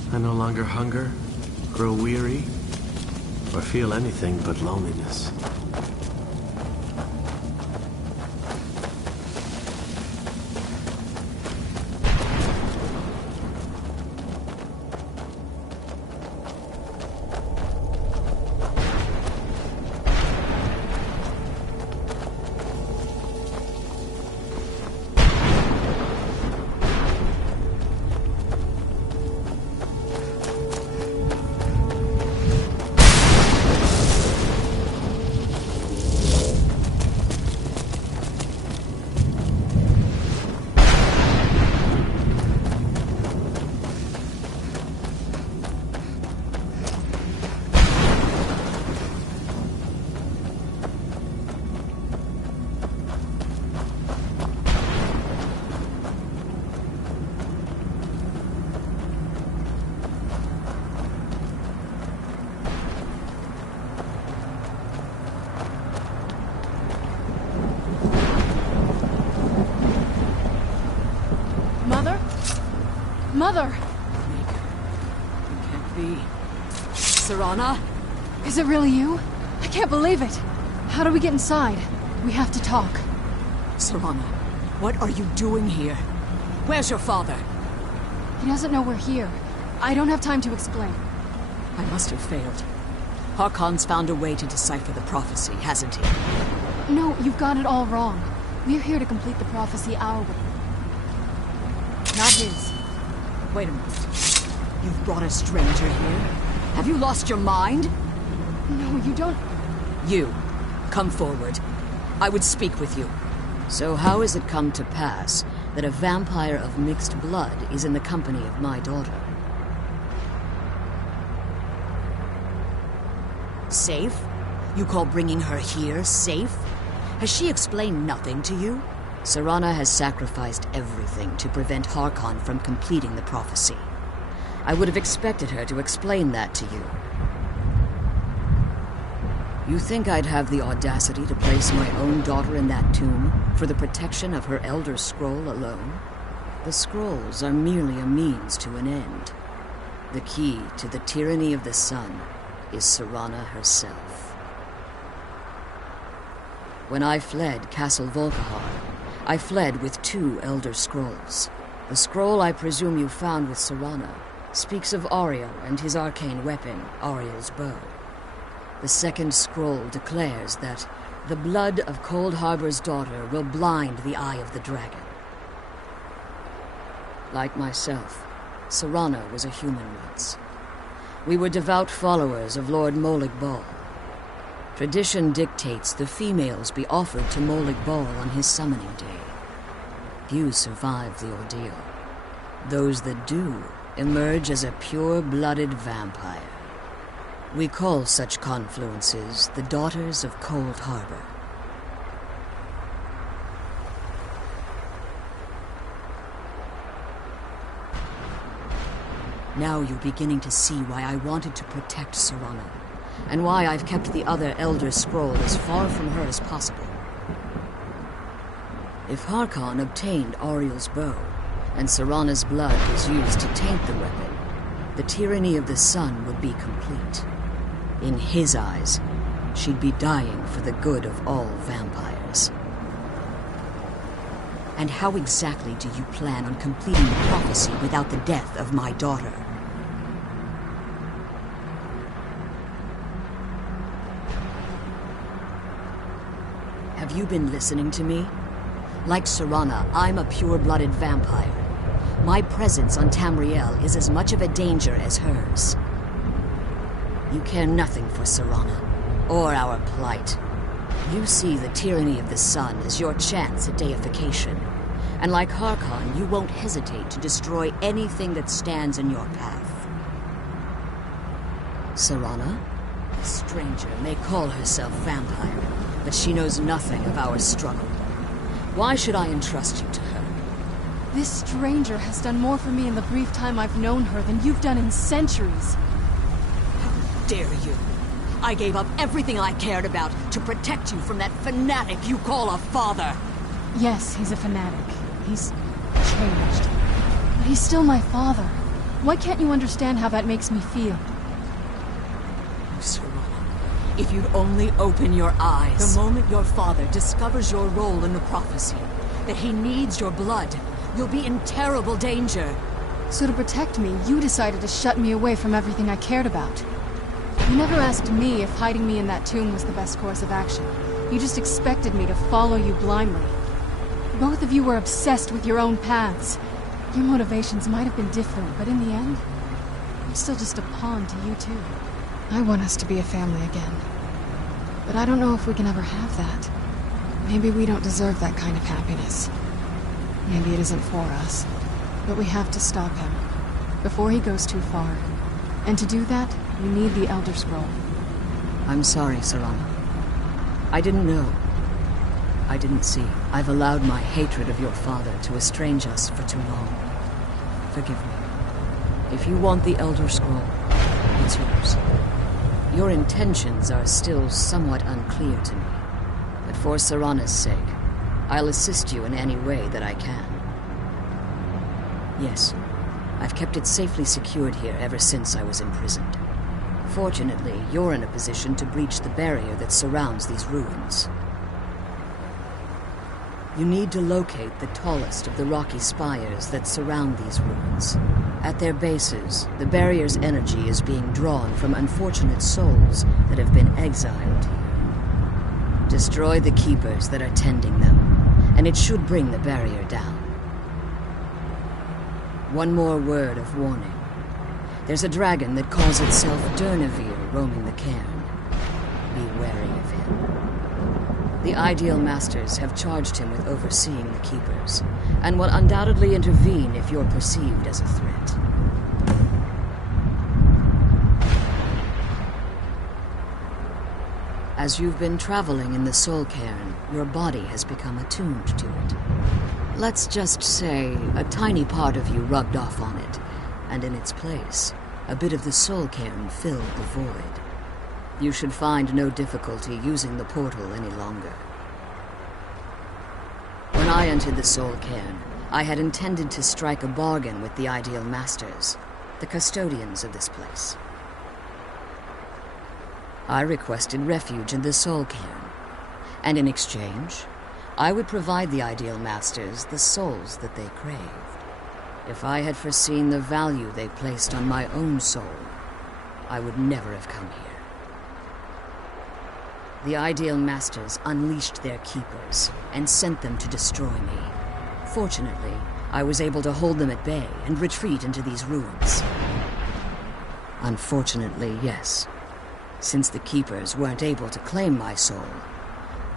I no longer hunger, grow weary, or feel anything but loneliness. Mother! It can't be. Serana? Is it really you? I can't believe it! How do we get inside? We have to talk. Serana, what are you doing here? Where's your father? He doesn't know we're here. I don't have time to explain. I must have failed. Harkon's found a way to decipher the prophecy, hasn't he? No, you've got it all wrong. We're here to complete the prophecy our way. Not his. Wait a minute. You've brought a stranger here? Have you lost your mind? No, you don't... You, come forward. I would speak with you. So how has it come to pass that a vampire of mixed blood is in the company of my daughter? Safe? You call bringing her here safe? Has she explained nothing to you? Serana has sacrificed everything to prevent Harkon from completing the prophecy. I would have expected her to explain that to you. You think I'd have the audacity to place my own daughter in that tomb for the protection of her Elder Scroll alone? The scrolls are merely a means to an end. The key to the tyranny of the sun is Serana herself. When I fled Castle Volkihar, I fled with 2 Elder Scrolls. The scroll I presume you found with Serana speaks of Ariel and his arcane weapon, Ariel's bow. The second scroll declares that the blood of Cold Harbor's daughter will blind the eye of the dragon. Like myself, Serana was a human once. We were devout followers of Lord Molig Bal. Tradition dictates the females be offered to Molig Bal on his summoning day. Few survive the ordeal. Those that do emerge as a pure-blooded vampire. We call such confluences the Daughters of Cold Harbor. Now you're beginning to see why I wanted to protect Serana, and why I've kept the other Elder Scroll as far from her as possible. If Harkon obtained Ariel's bow, and Serana's blood was used to taint the weapon, the tyranny of the sun would be complete. In his eyes, she'd be dying for the good of all vampires. And how exactly do you plan on completing the prophecy without the death of my daughter? Have you been listening to me? Like Serana, I'm a pure-blooded vampire. My presence on Tamriel is as much of a danger as hers. You care nothing for Serana, or our plight. You see the tyranny of the sun as your chance at deification. And like Harkon, you won't hesitate to destroy anything that stands in your path. Serana? A stranger may call herself vampire, but she knows nothing of our struggle. Why should I entrust you to her? This stranger has done more for me in the brief time I've known her than you've done in centuries. How dare you! I gave up everything I cared about to protect you from that fanatic you call a father! Yes, he's a fanatic. He's changed. But he's still my father. Why can't you understand how that makes me feel? Serana, if you'd only open your eyes. The moment your father discovers your role in the prophecy, that he needs your blood, you'll be in terrible danger. So to protect me, you decided to shut me away from everything I cared about. You never asked me if hiding me in that tomb was the best course of action. You just expected me to follow you blindly. Both of you were obsessed with your own paths. Your motivations might have been different, but in the end, I'm still just a pawn to you too. I want us to be a family again. But I don't know if we can ever have that. Maybe we don't deserve that kind of happiness. Maybe it isn't for us. But we have to stop him, before he goes too far. And to do that, we need the Elder Scroll. I'm sorry, Serana. I didn't know. I didn't see. I've allowed my hatred of your father to estrange us for too long. Forgive me. If you want the Elder Scroll, it's yours. Your intentions are still somewhat unclear to me. But for Serana's sake, I'll assist you in any way that I can. Yes, I've kept it safely secured here ever since I was imprisoned. Fortunately, you're in a position to breach the barrier that surrounds these ruins. You need to locate the tallest of the rocky spires that surround these ruins. At their bases, the barrier's energy is being drawn from unfortunate souls that have been exiled here. Destroy the keepers that are tending them, and it should bring the barrier down. One more word of warning. There's a dragon that calls itself Durnevere roaming the cairn. Be wary of him. The Ideal Masters have charged him with overseeing the Keepers, and will undoubtedly intervene if you're perceived as a threat. As you've been traveling in the Soul Cairn, your body has become attuned to it. Let's just say a tiny part of you rubbed off on it, and in its place, a bit of the Soul Cairn filled the void. You should find no difficulty using the portal any longer. When I entered the Soul Cairn, I had intended to strike a bargain with the Ideal Masters, the custodians of this place. I requested refuge in the Soul Cairn, and in exchange, I would provide the Ideal Masters the souls that they craved. If I had foreseen the value they placed on my own soul, I would never have come here. The Ideal Masters unleashed their keepers and sent them to destroy me. Fortunately, I was able to hold them at bay and retreat into these ruins. Unfortunately, yes. Since the keepers weren't able to claim my soul,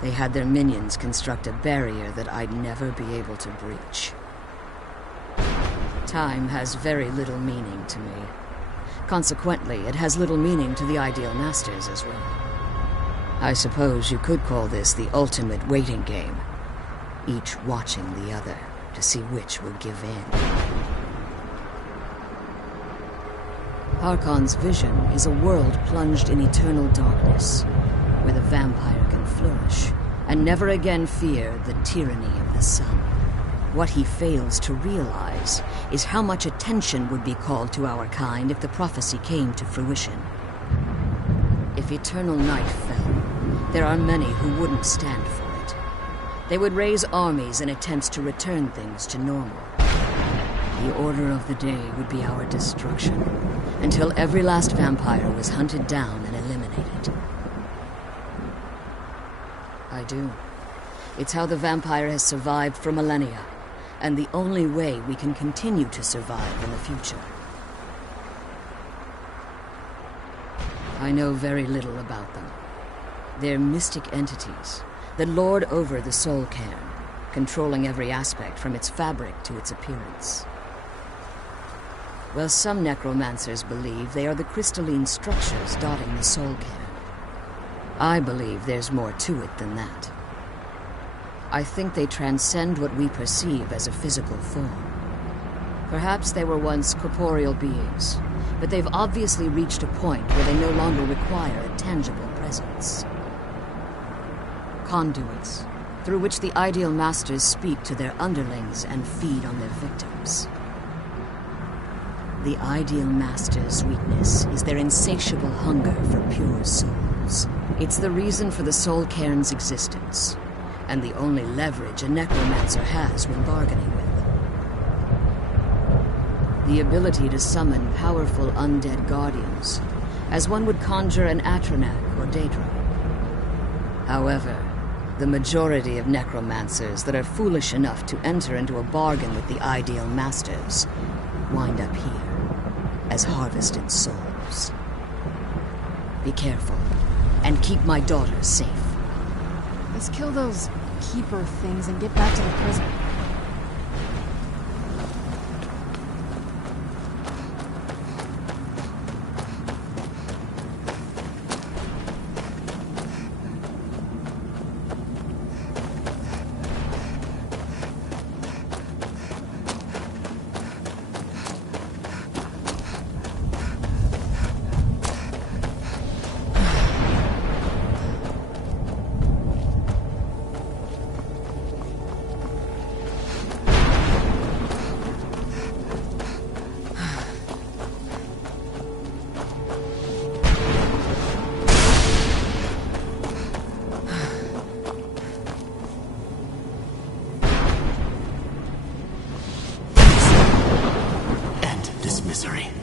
they had their minions construct a barrier that I'd never be able to breach. Time has very little meaning to me. Consequently, it has little meaning to the Ideal Masters as well. I suppose you could call this the ultimate waiting game, each watching the other to see which will give in. Harkon's vision is a world plunged in eternal darkness, where the vampire can flourish and never again fear the tyranny of the sun. What he fails to realize is how much attention would be called to our kind if the prophecy came to fruition. If eternal night fell, there are many who wouldn't stand for it. They would raise armies in attempts to return things to normal. The order of the day would be our destruction, until every last vampire was hunted down and eliminated. I do. It's how the vampire has survived for millennia, and the only way we can continue to survive in the future. I know very little about them. They're mystic entities that lord over the Soul Cairn, controlling every aspect from its fabric to its appearance. Well, some necromancers believe they are the crystalline structures dotting the Soul Cairn. I believe there's more to it than that. I think they transcend what we perceive as a physical form. Perhaps they were once corporeal beings, but they've obviously reached a point where they no longer require a tangible presence. Conduits, through which the Ideal Masters speak to their underlings and feed on their victims. The Ideal Masters' weakness is their insatiable hunger for pure souls. It's the reason for the Soul Cairn's existence, and the only leverage a necromancer has when bargaining with them. The ability to summon powerful undead guardians, as one would conjure an Atronak or Daedra. However, the majority of necromancers that are foolish enough to enter into a bargain with the Ideal Masters wind up here as harvested souls. Be careful, and keep my daughter safe. Let's kill those keeper things and get back to the prison. necessary.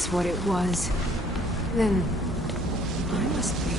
That's what it was. Then I must be.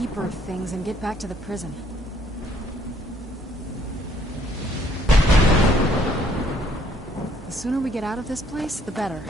keeper things and get back to the prison. The sooner we get out of this place, the better.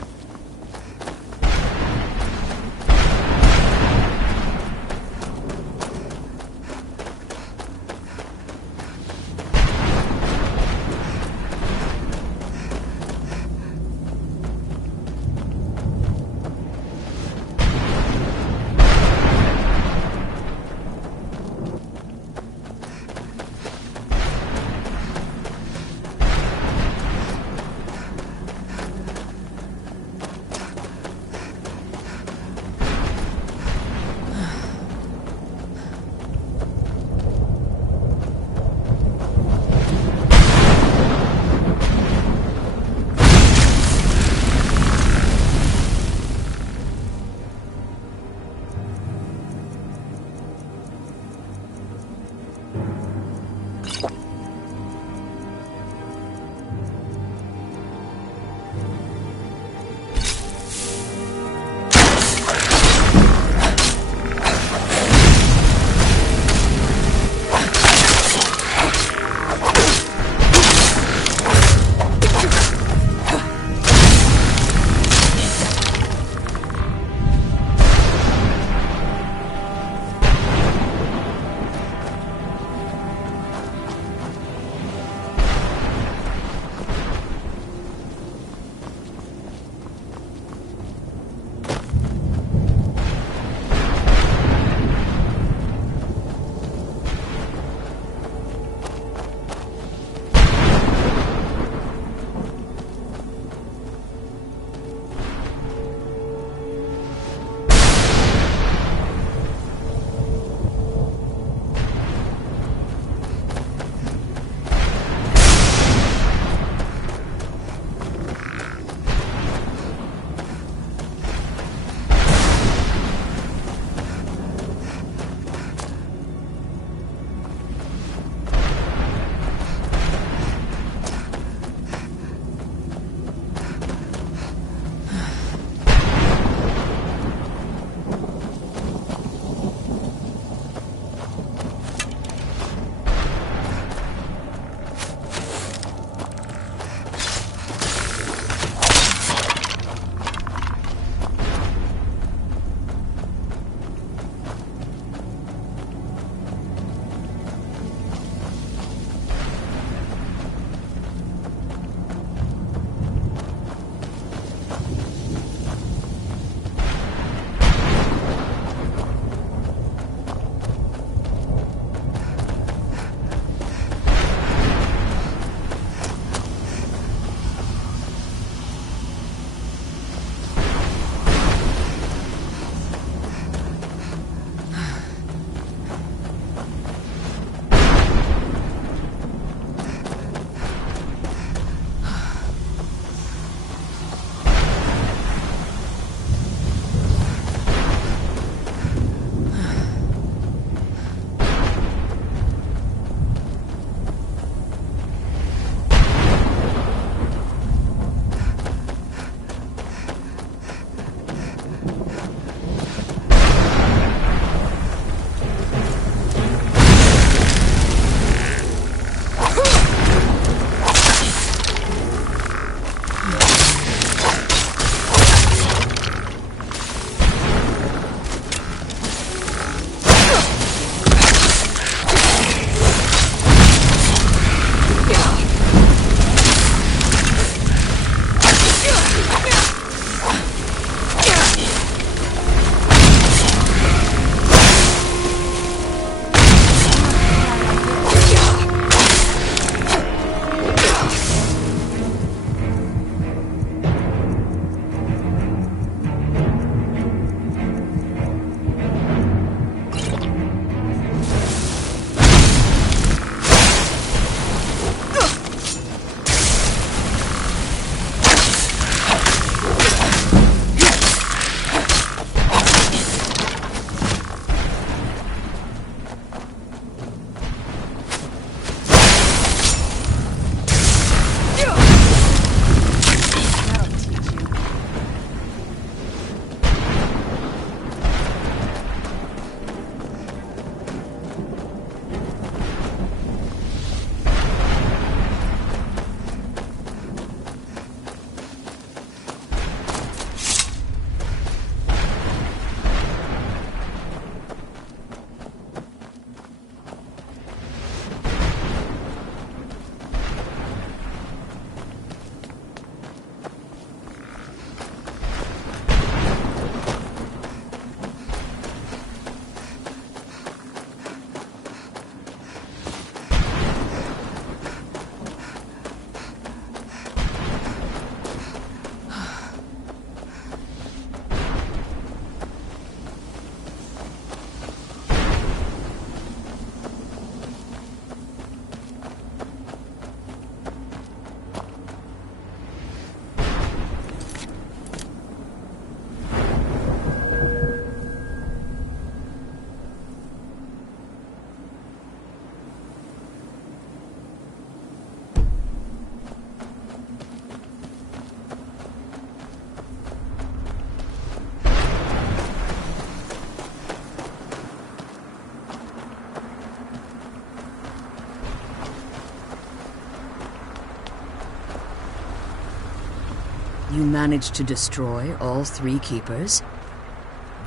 You managed to destroy all 3 keepers?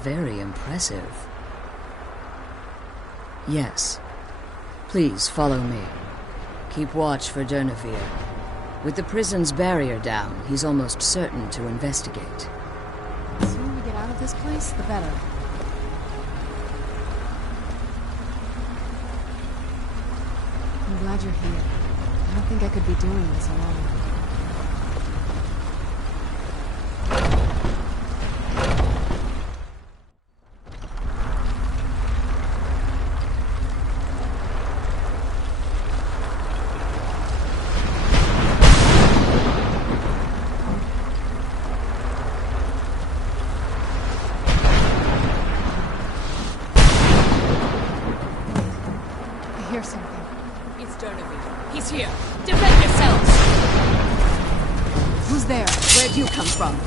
Very impressive. Yes. Please follow me. Keep watch for Durnevere. With the prison's barrier down, he's almost certain to investigate. The sooner we get out of this place, the better. I'm glad you're here. I don't think I could be doing this alone. I hear something. It's Durnevere. He's here. Defend yourselves! Who's there? Where'd you come from?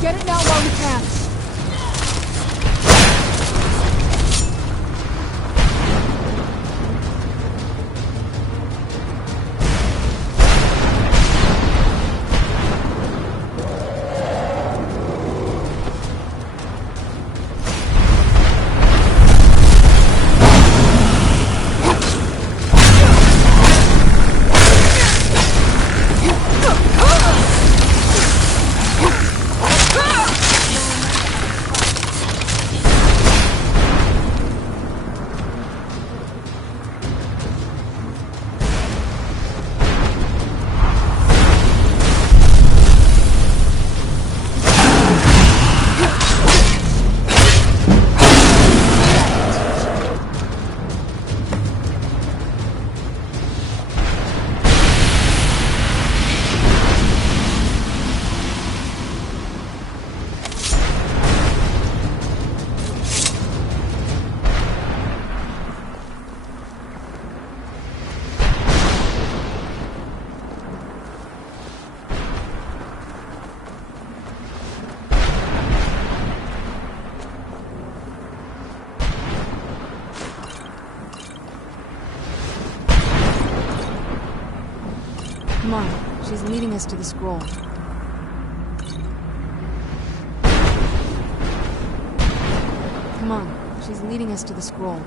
Get it now while we can. Come on, she's leading us to the scroll. Come on, she's leading us to the scroll.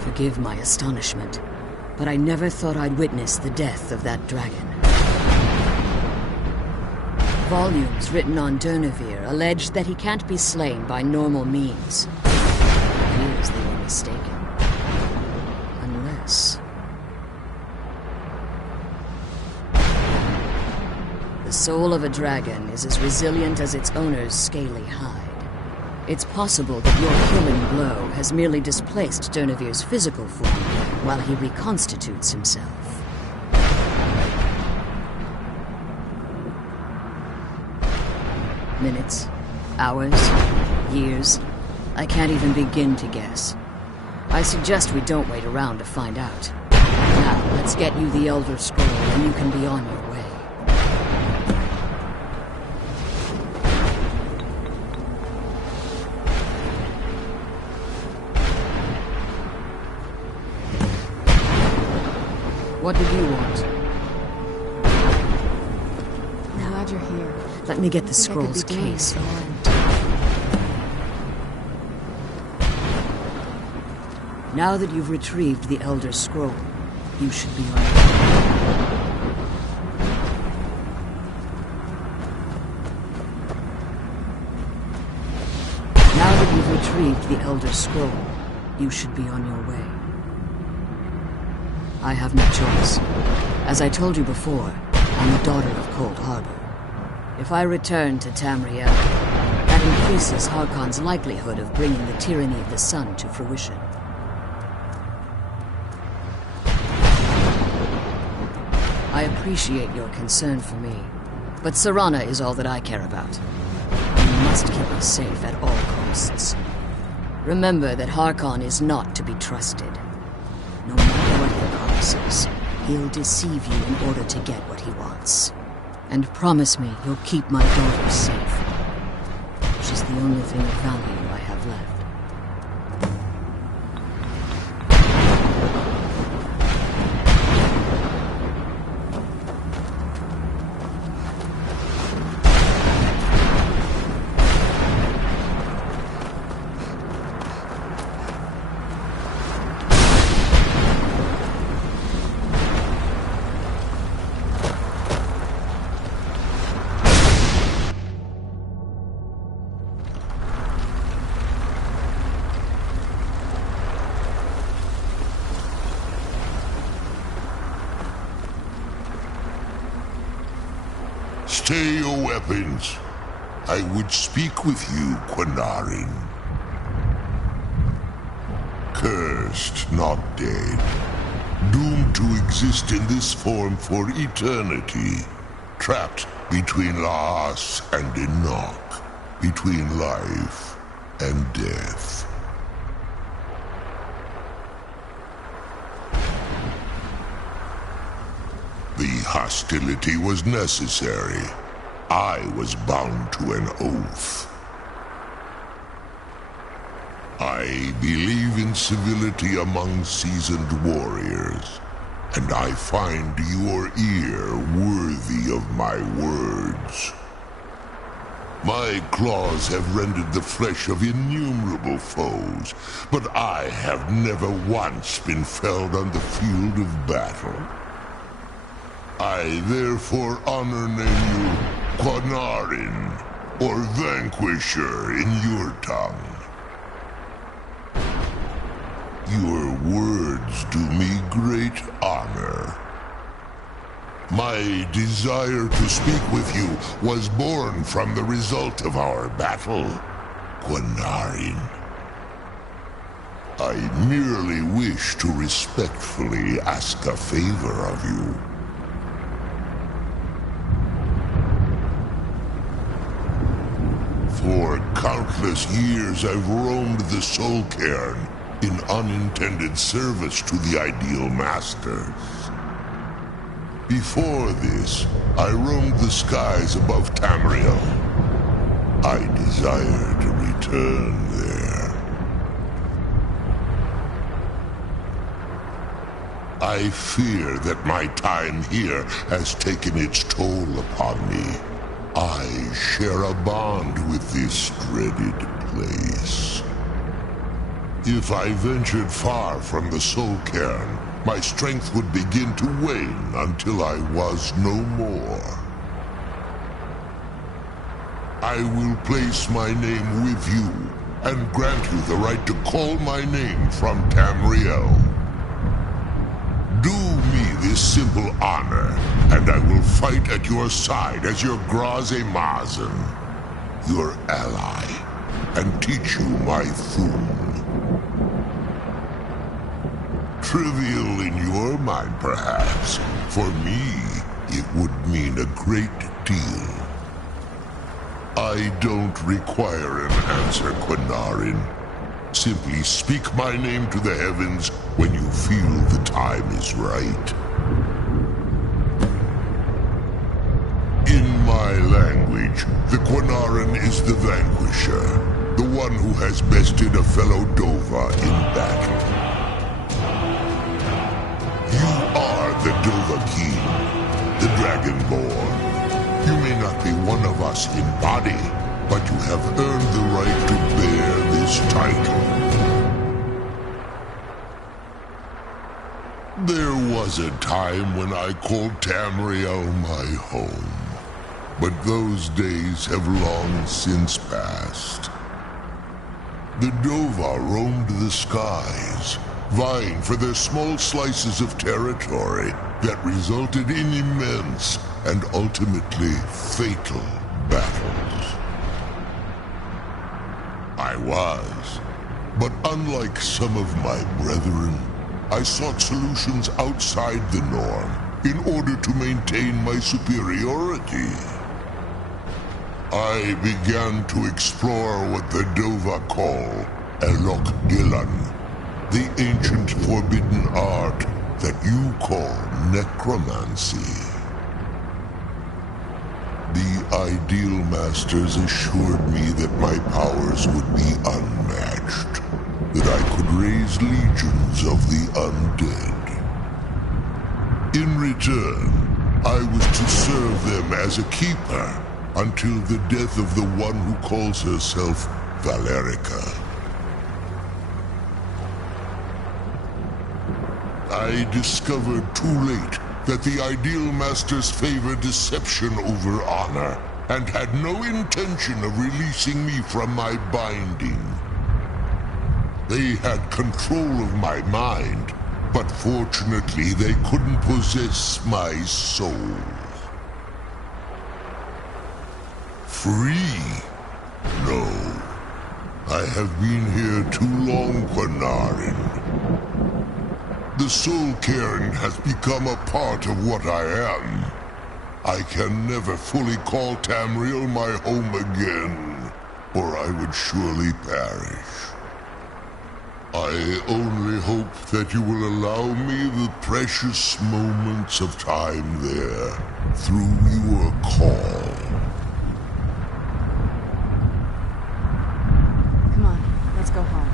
Forgive my astonishment, but I never thought I'd witness the death of that dragon. Volumes written on Durnevere allege that he can't be slain by normal means. It appears they were mistaken. Unless... The soul of a dragon is as resilient as its owner's scaly hide. It's possible that your killing blow has merely displaced Durnevere's physical form while he reconstitutes himself. Minutes, hours, years, I can't even begin to guess. I suggest we don't wait around to find out. Now, let's get you the Elder Scroll and you can be on your way. What did you want? I'm glad you're here. Let me get the scroll's case. Now that you've retrieved the Elder Scroll, you should be on your way. retrieved the Elder Scroll, you should be on your way. I have no choice. As I told you before, I'm the daughter of Cold Harbor. If I return to Tamriel, that increases Harkon's likelihood of bringing the tyranny of the sun to fruition. I appreciate your concern for me, but Serana is all that I care about. You must keep us safe at all costs. Remember that Harkon is not to be trusted. No matter what he promises, he'll deceive you in order to get what he wants. And promise me you'll keep my daughter safe. She's the only thing of value I have left. Stay your weapons. I would speak with you, Quinarin. Cursed, not dead. Doomed to exist in this form for eternity. Trapped between Laas and Enoch. Between life and death. The hostility was necessary. I was bound to an oath. I believe in civility among seasoned warriors, and I find your ear worthy of my words. My claws have rended the flesh of innumerable foes, but I have never once been felled on the field of battle. I therefore honor name you Quinarin, or Vanquisher in your tongue. Your words do me great honor. My desire to speak with you was born from the result of our battle, Quinarin. I merely wish to respectfully ask a favor of you. For countless years I've roamed the Soul Cairn in unintended service to the Ideal Masters. Before this, I roamed the skies above Tamriel. I desire to return there. I fear that my time here has taken its toll upon me. I share a bond with this dreaded place. If I ventured far from the Soul Cairn, my strength would begin to wane until I was no more. I will place my name with you and grant you the right to call my name from Tamriel. Do me this simple honor, and I will fight at your side as your Graze Mazen, your ally, and teach you my Thun. Trivial in your mind, perhaps. For me, it would mean a great deal. I don't require an answer, Quinarin. Simply speak my name to the heavens when you feel the time is right. In my language, the Quinarin is the Vanquisher, the one who has bested a fellow Dova in battle. You are the Dova King, the Dragonborn. You may not be one of us in body, but you have earned the right to bear this title. There was a time when I called Tamriel my home, but those days have long since passed. The Dova roamed the skies, vying for their small slices of territory that resulted in immense and ultimately fatal battles. I was, but unlike some of my brethren, I sought solutions outside the norm in order to maintain my superiority. I began to explore what the Dova call Elok Gillan, the ancient forbidden art that you call necromancy. The Ideal Masters assured me that my powers would be unmatched, that I could raise legions of the undead. In return, I was to serve them as a keeper until the death of the one who calls herself Valerica. I discovered too late that the Ideal Masters favor deception over honor, and had no intention of releasing me from my binding. They had control of my mind, but fortunately they couldn't possess my soul. Free? No. I have been here too long, Panarin. The Soul Cairn has become a part of what I am. I can never fully call Tamriel my home again, or I would surely perish. I only hope that you will allow me the precious moments of time there, through your call. Come on, let's go home.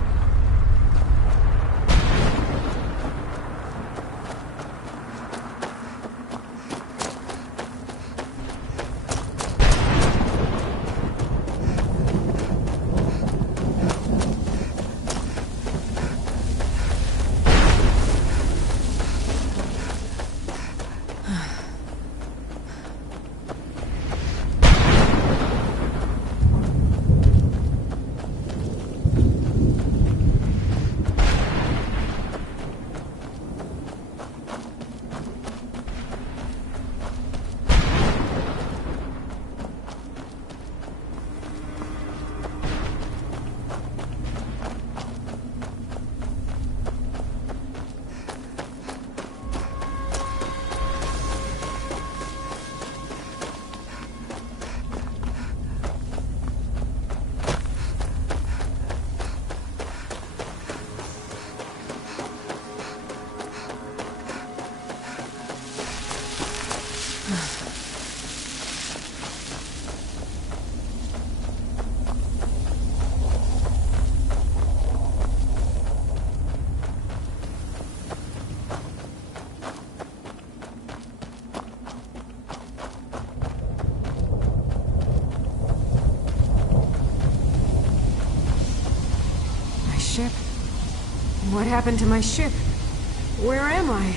Ship? What happened to my ship? Where am I?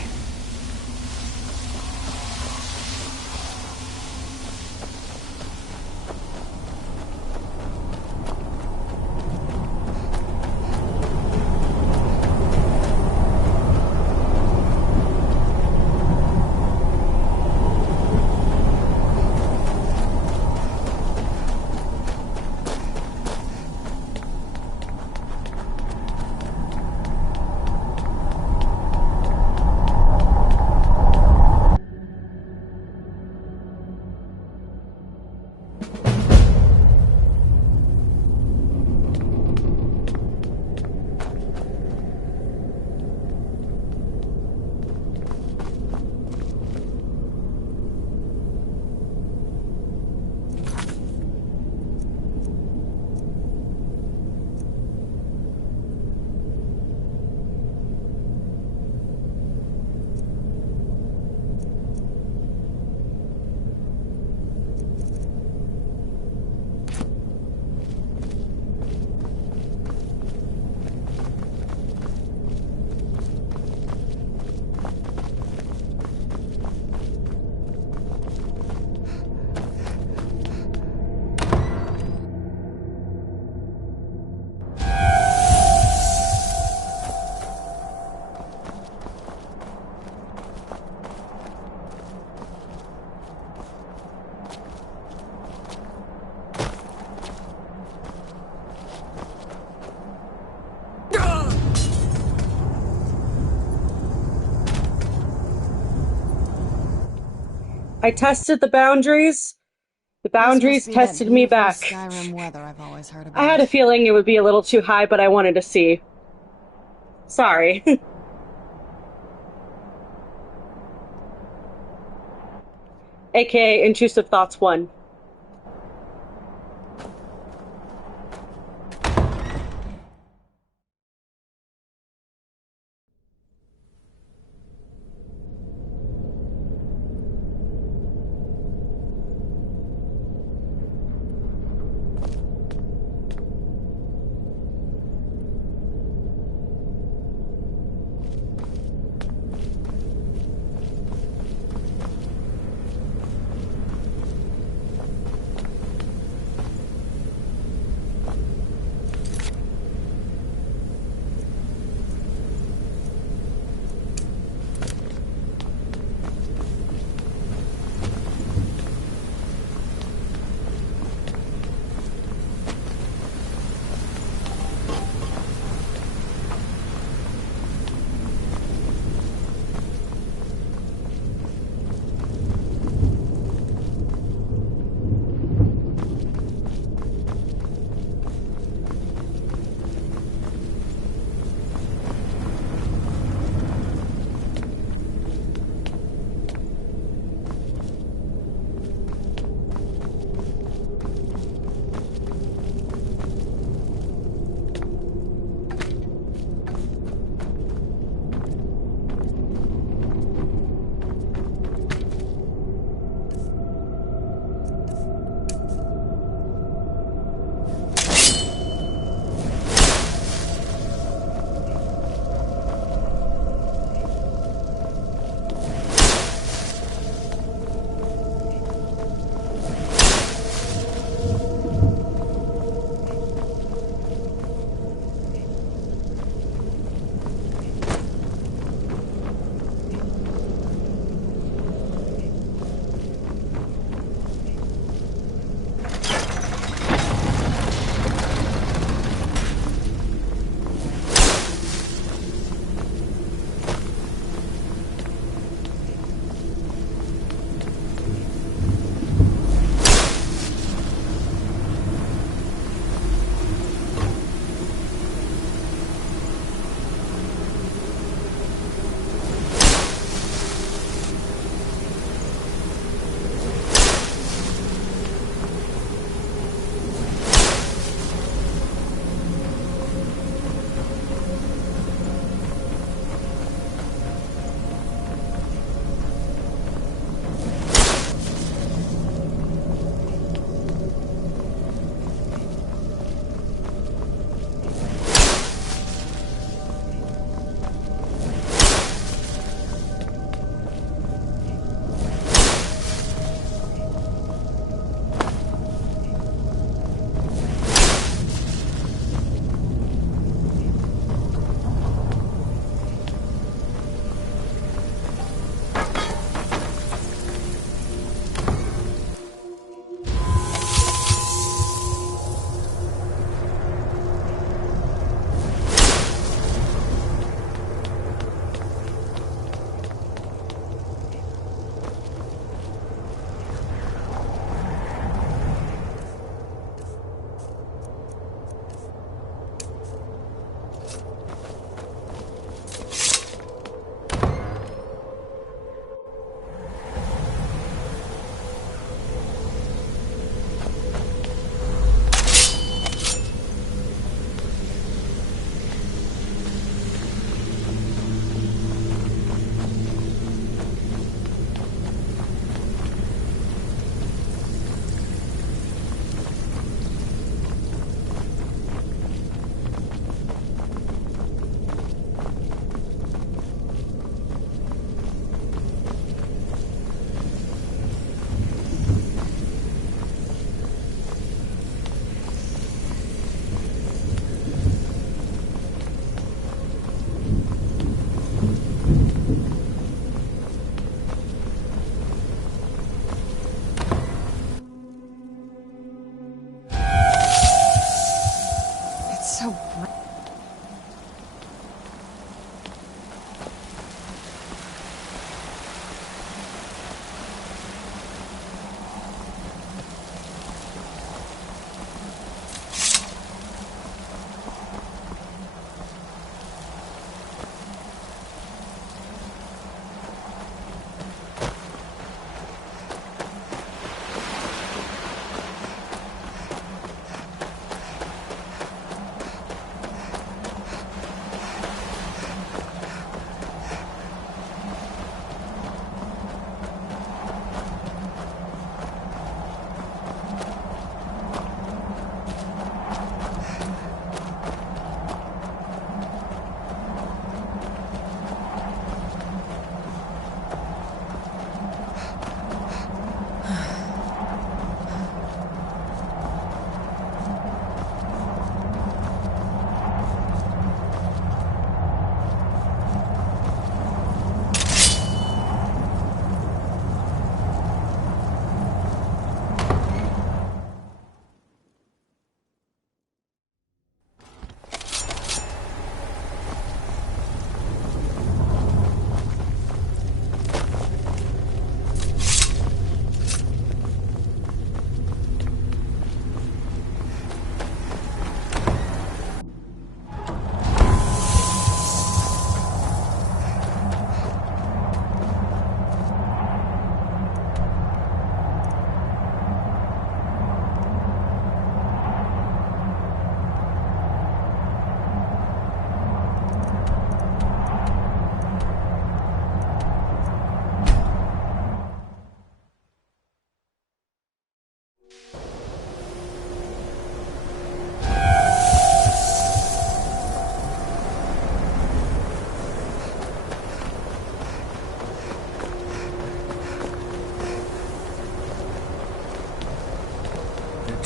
I tested the boundaries. The boundaries This must be that tested me beautiful back. Skyrim weather I've always heard about. I had a feeling it would be a little too high, but I wanted to see. Sorry. AKA Intrusive Thoughts 1.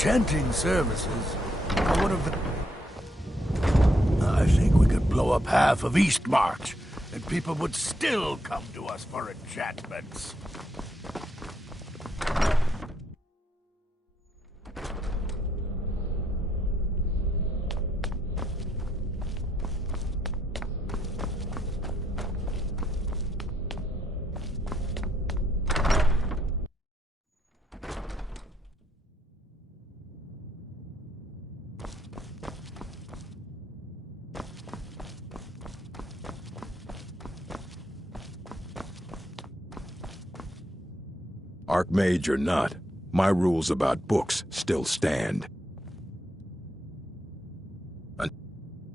enchanting services are one of the... I think we could blow up half of Eastmarch, and people would still come to us for enchantments. Archmage or not, my rules about books still stand.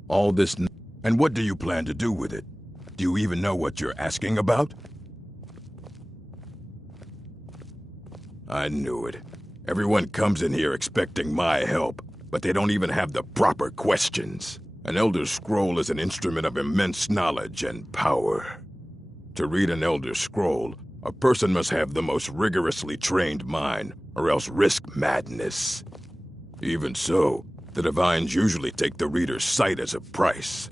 All this... And what do you plan to do with it? Do you even know what you're asking about? I knew it. Everyone comes in here expecting my help, but they don't even have the proper questions. An Elder Scroll is an instrument of immense knowledge and power. To read an Elder Scroll, a person must have the most rigorously trained mind, or else risk madness. Even so, the Divines usually take the reader's sight as a price.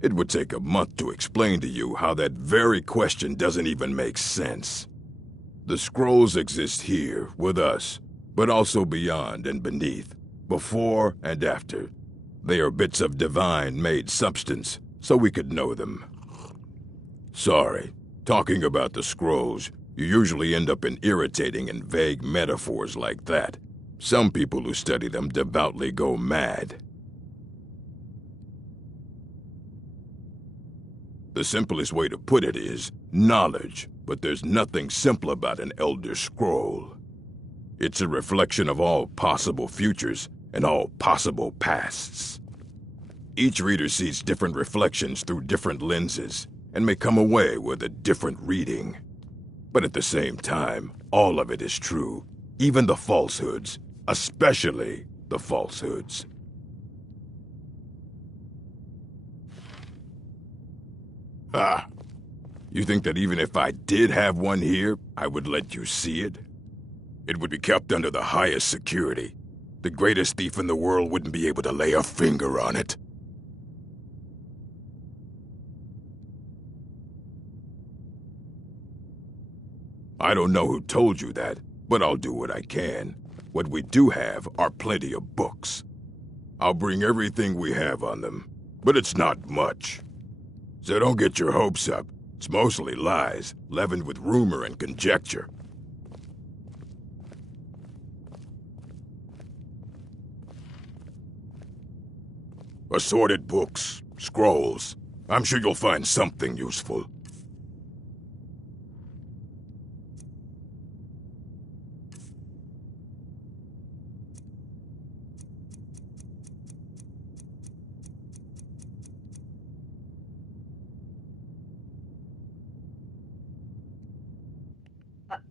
It would take a month to explain to you how that very question doesn't even make sense. The scrolls exist here, with us, but also beyond and beneath, before and after. They are bits of divine-made substance, so we could know them. Sorry, talking about the scrolls, you usually end up in irritating and vague metaphors like that. Some people who study them devoutly go mad. The simplest way to put it is knowledge, but there's nothing simple about an Elder Scroll. It's a reflection of all possible futures and all possible pasts. Each reader sees different reflections through different lenses and may come away with a different reading. But at the same time, all of it is true, even the falsehoods, especially the falsehoods. Ah, you think that even if I did have one here, I would let you see it? It would be kept under the highest security. The greatest thief in the world wouldn't be able to lay a finger on it. I don't know who told you that, but I'll do what I can. What we do have are plenty of books. I'll bring everything we have on them, but it's not much. So don't get your hopes up. It's mostly lies, leavened with rumor and conjecture. Assorted books, scrolls. I'm sure you'll find something useful.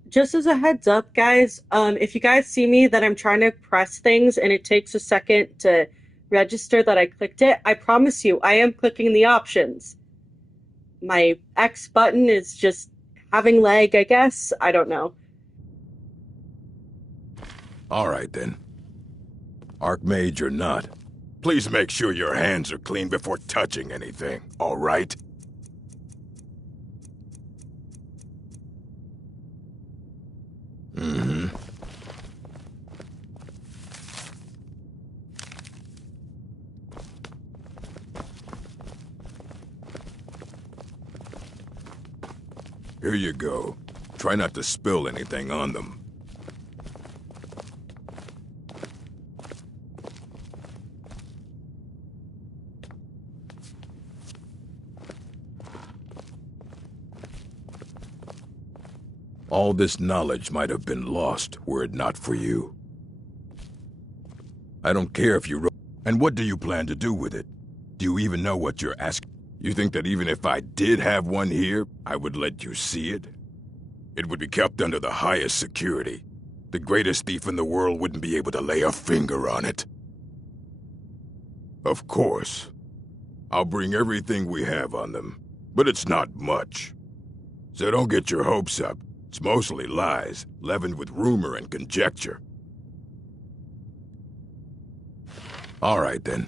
Just as a heads up, guys, if you guys see me that I'm trying to press things and it takes a second to register that I clicked it, I promise you, I am clicking the options. My X button is just having lag, I guess. I don't know. All right, then. Archmage or not, please make sure your hands are clean before touching anything, all right? Mm-hmm. Here you go. Try not to spill anything on them. All this knowledge might have been lost were it not for you. I don't care if you wrote... And what do you plan to do with it? Do you even know what you're asking? You think that even if I did have one here, I would let you see it? It would be kept under the highest security. The greatest thief in the world wouldn't be able to lay a finger on it. Of course. I'll bring everything we have on them, but it's not much. So don't get your hopes up. It's mostly lies, leavened with rumor and conjecture. All right, then.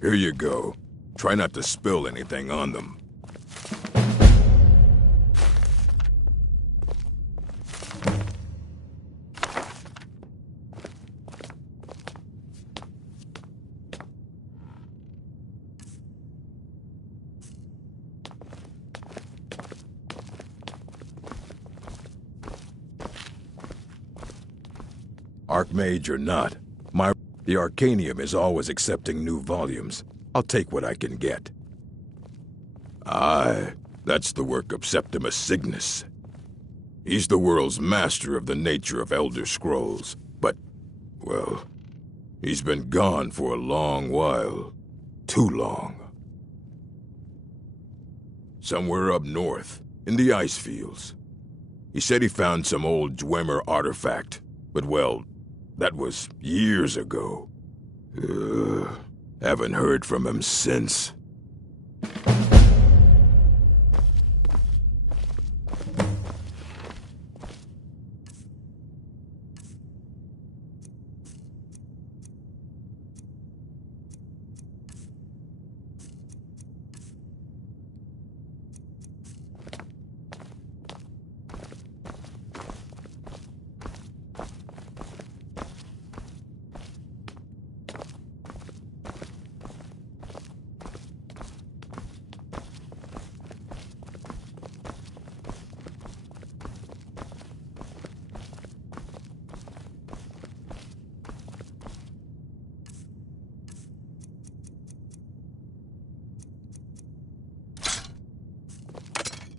Here you go. Try not to spill anything on them. Archmage or not, the Arcanium is always accepting new volumes. I'll take what I can get. Aye, that's the work of Septimus Cygnus. He's the world's master of the nature of Elder Scrolls, but, well, he's been gone for a long while. Too long. Somewhere up north, in the ice fields. He said he found some old Dwemer artifact, but well, that was years ago. Haven't heard from him since.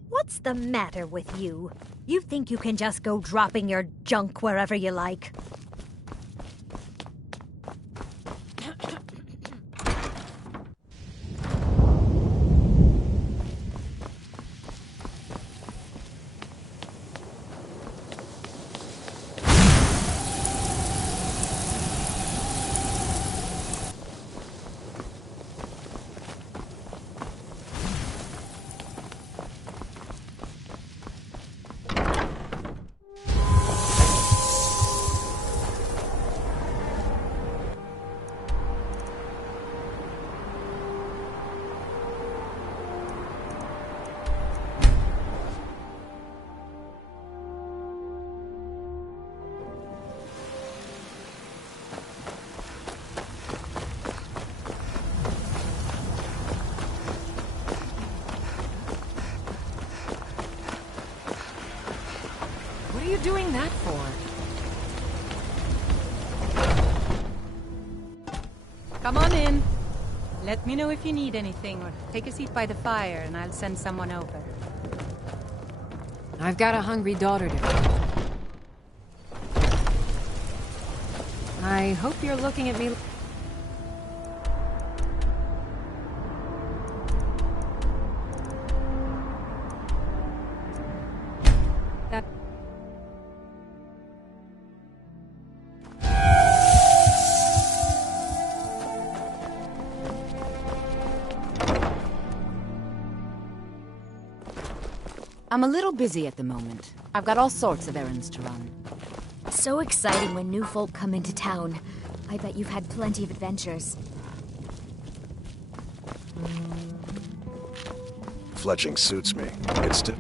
What's the matter with you? You think you can just go dropping your junk wherever you like? What are you doing that for? Come on in. Let me know if you need anything, or take a seat by the fire and I'll send someone over. I've got a hungry daughter to feed. I hope you're looking at me. I'm a little busy at the moment. I've got all sorts of errands to run. So exciting when new folk come into town. I bet you've had plenty of adventures. Fletching suits me. It's to...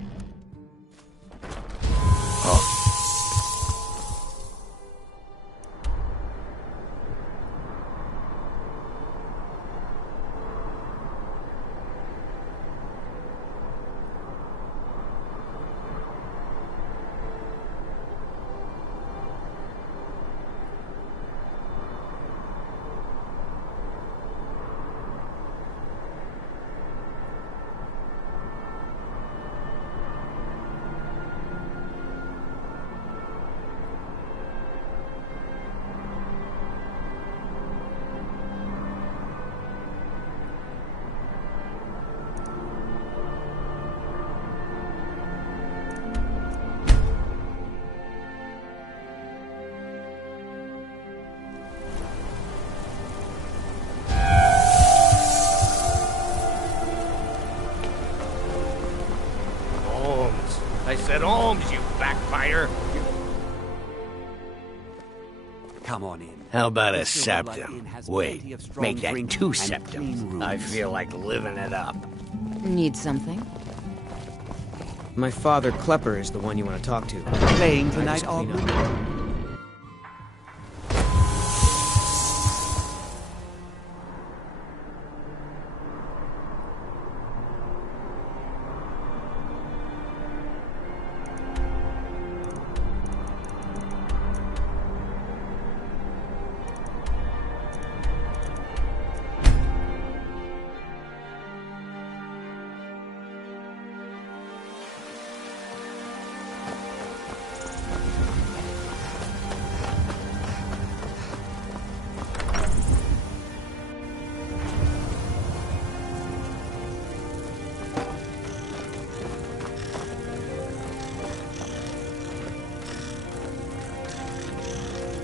at Holmes, you backfire! Come on in. How about a The Silver Light septum? Inn has Wait, plenty of strong make that drink 2 and septums. clean I rooms. feel like living it up. Need something? My father, Klepper, is the one you want to talk to. Playing I tonight, just clean Aubrey? up.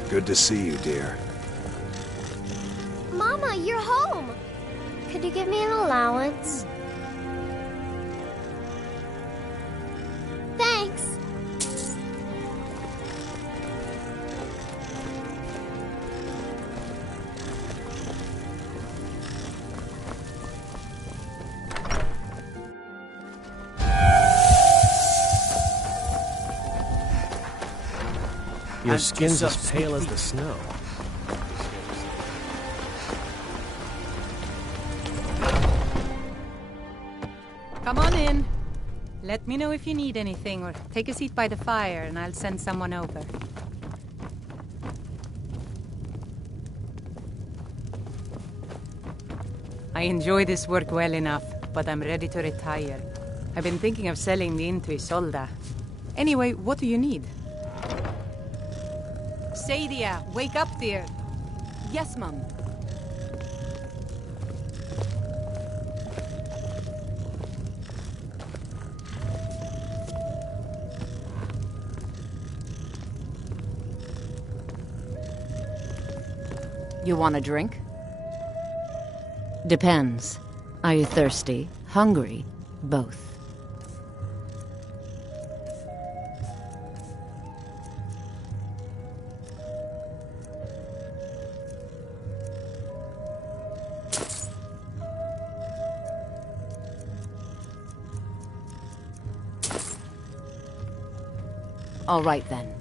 Good to see you, dear. Mama, you're home. Could you give me an allowance? Thanks. Your skin's as pale as the snow. Come on in. Let me know if you need anything, or take a seat by the fire and I'll send someone over. I enjoy this work well enough, but I'm ready to retire. I've been thinking of selling the inn to Isolda. Anyway, what do you need? Sadia, wake up, dear. Yes, Mum. You want a drink? Depends. Are you thirsty? Hungry? Both. All right, then.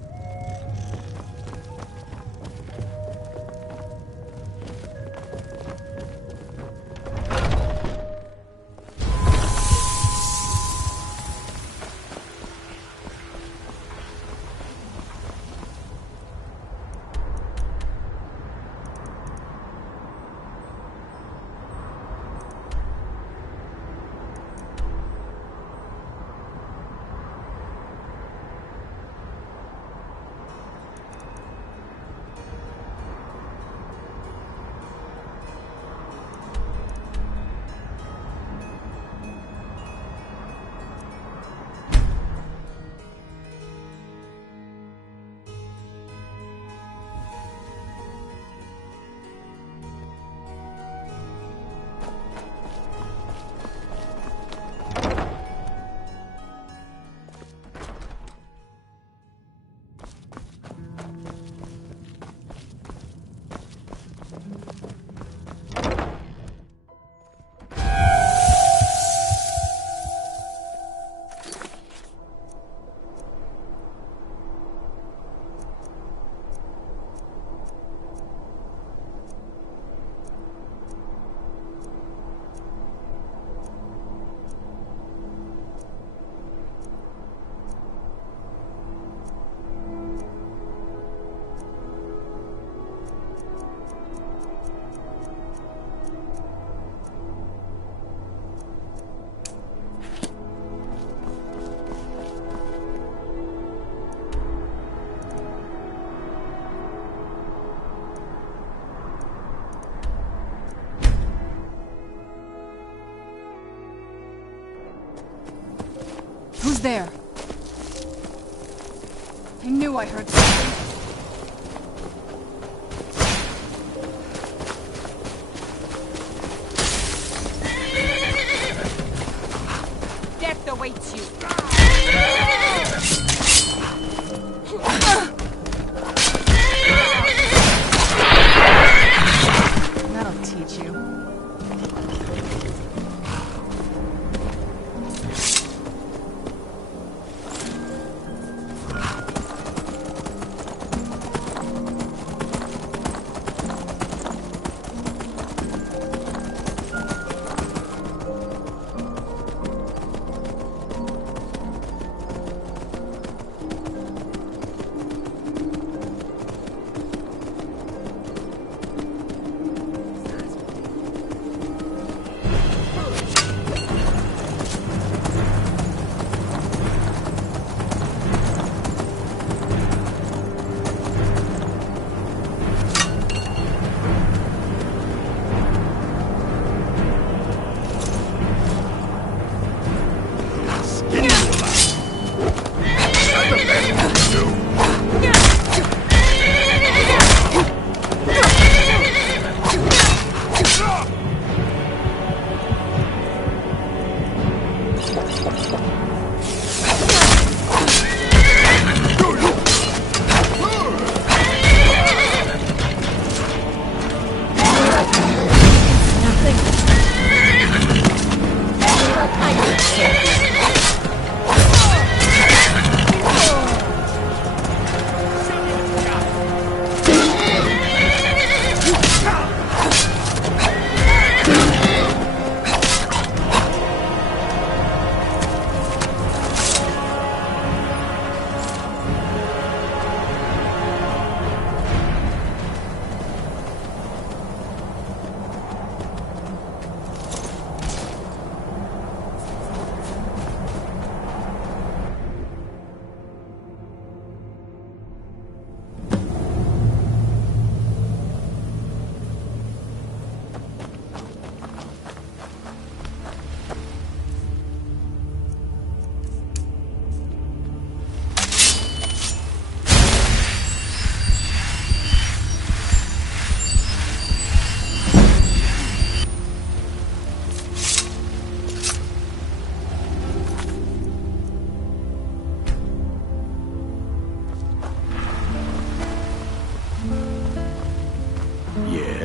Who's there? I knew I heard something. Death awaits you.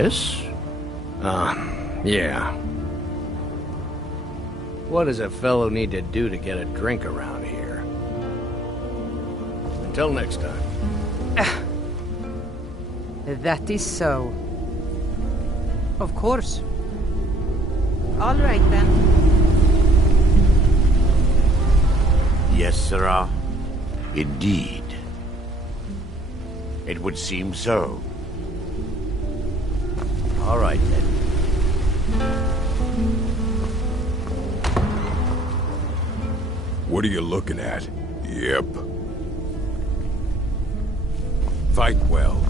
Yes? Yeah. What does a fellow need to do to get a drink around here? Until next time. That is so. Of course. All right, then. Yes, sirrah. Indeed. It would seem so. All right, then. What are you looking at? Yep. Fight well.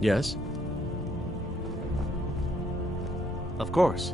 Yes? Of course.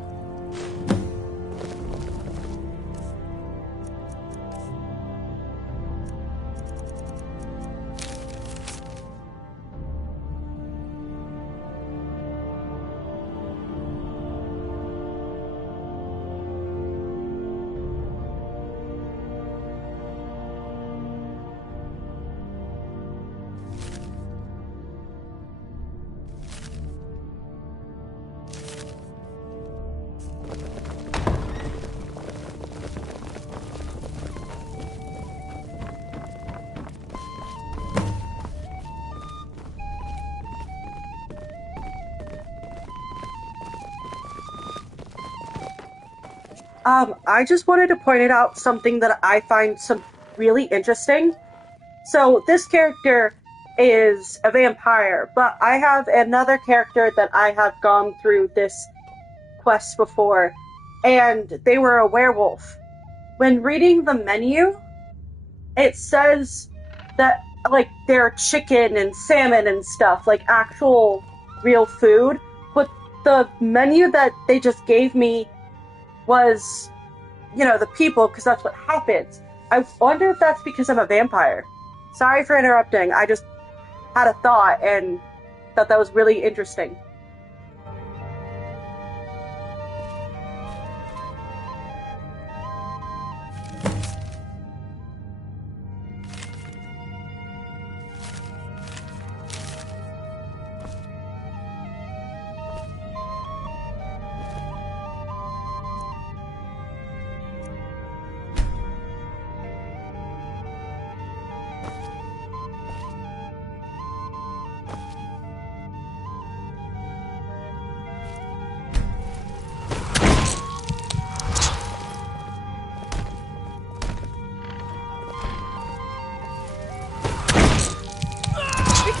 I just wanted to point out something that I find really interesting. So this character is a vampire, but I have another character that I have gone through this quest before, and they were a werewolf. When reading the menu, it says that, like, they're chicken and salmon and stuff, like actual real food, but the menu that they just gave me was, the people, because that's what happens. I wonder if that's because I'm a vampire. Sorry for interrupting. I just had a thought and thought that was really interesting.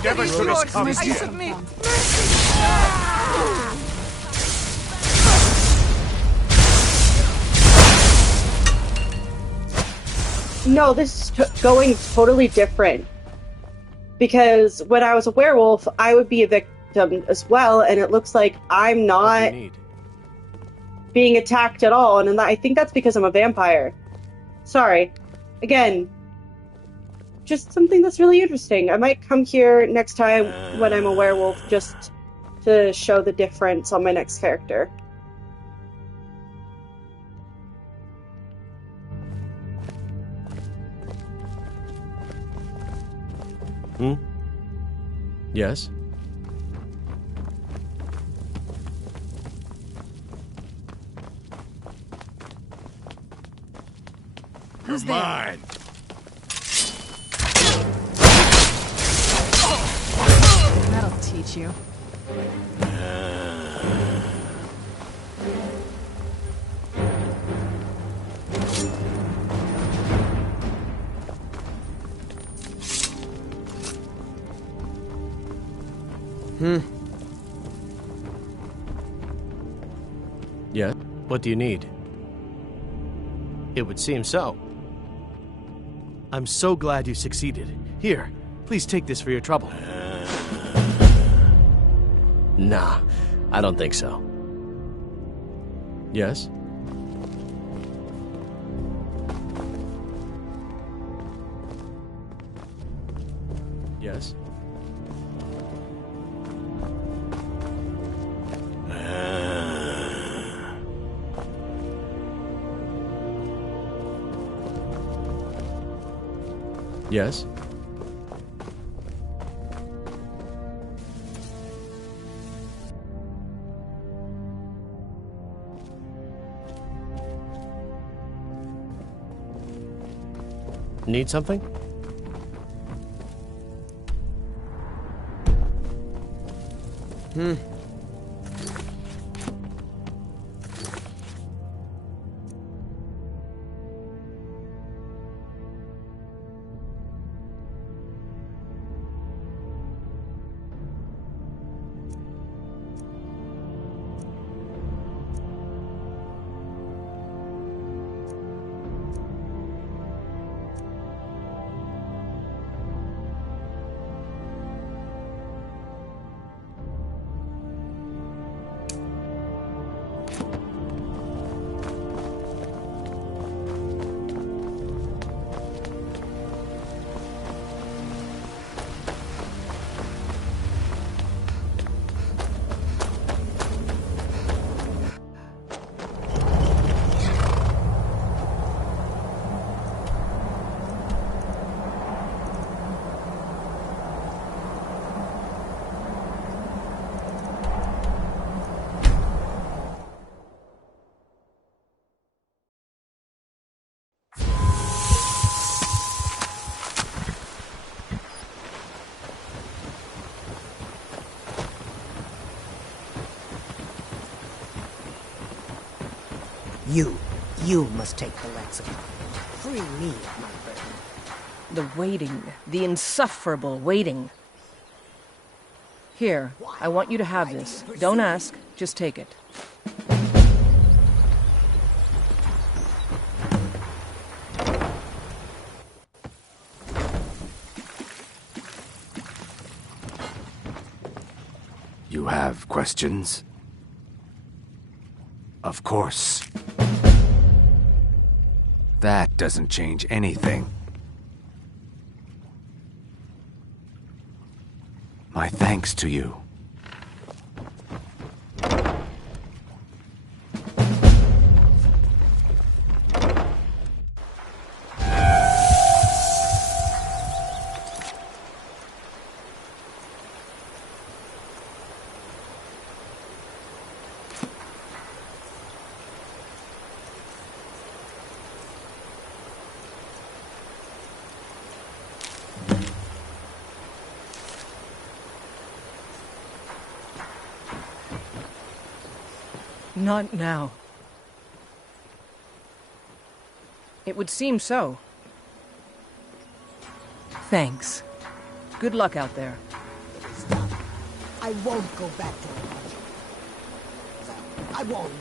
Never should have come I here. submit. No, this is going totally different. Because when I was a werewolf, I would be a victim as well, and it looks like I'm not being attacked at all, and I think that's because I'm a vampire. Sorry. Again, just something that's really interesting. I might come here next time when I'm a werewolf just to show the difference on my next character. Yes? Who's mine? That'll teach you. Yeah? What do you need? It would seem so. I'm so glad you succeeded. Here, please take this for your trouble. Nah, I don't think so. Yes? Yes? Yes? Need something? You must take the lexicon. Free me of my burden. The waiting. The insufferable waiting. Here, I want you to have this. Don't ask, just take it. You have questions? Of course. That doesn't change anything. My thanks to you. Not now. It would seem so. Thanks. Good luck out there. I won't go back to it. I won't.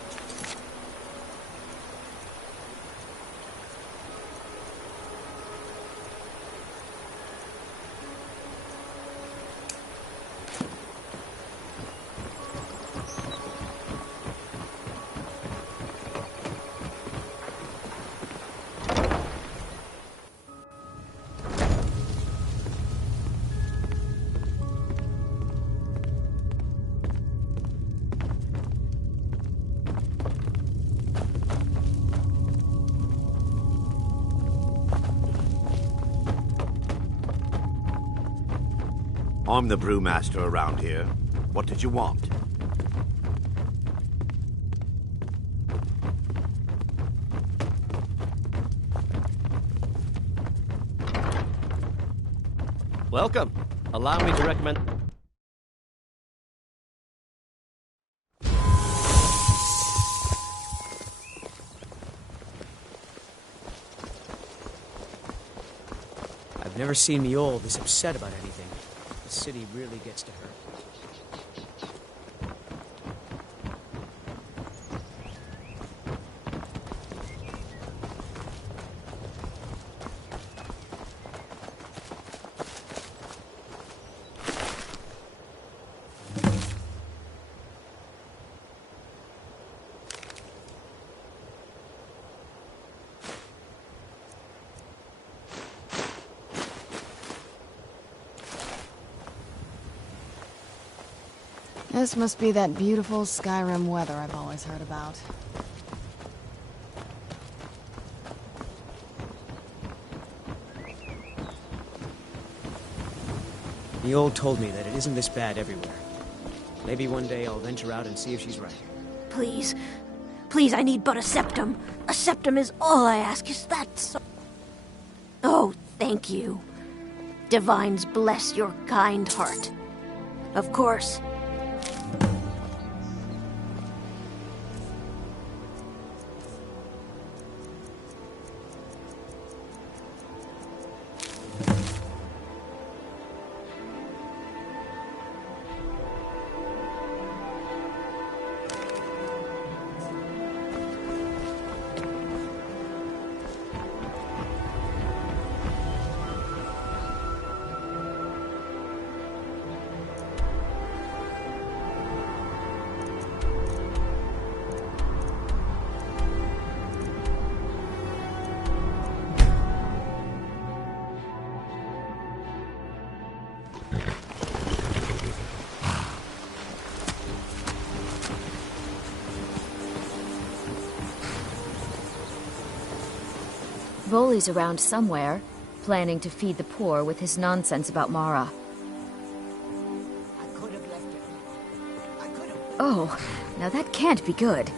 I'm the brewmaster around here. What did you want? Welcome. Allow me to recommend... I've never seen Miol this upset about anything. The city really gets to her. This must be that beautiful Skyrim weather I've always heard about. Miol told me that it isn't this bad everywhere. Maybe one day I'll venture out and see if she's right. Please. Please, I need but a septum. A septum is all I ask. Is that so? Oh, thank you. Divines bless your kind heart. Of course. Voley's around somewhere, planning to feed the poor with his nonsense about Mara. Oh, now that can't be good.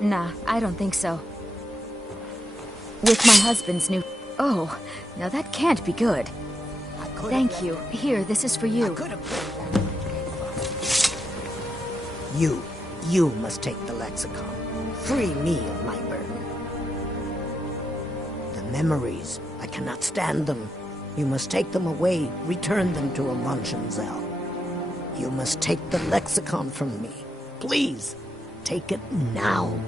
Nah, I don't think so. With my husband's new... Oh, now that can't be good. Thank you. Here, this is for you. You must take the lexicon. Free me of my burden. The memories, I cannot stand them. You must take them away, return them to Amunchenzell. You must take the lexicon from me. Please, take it now.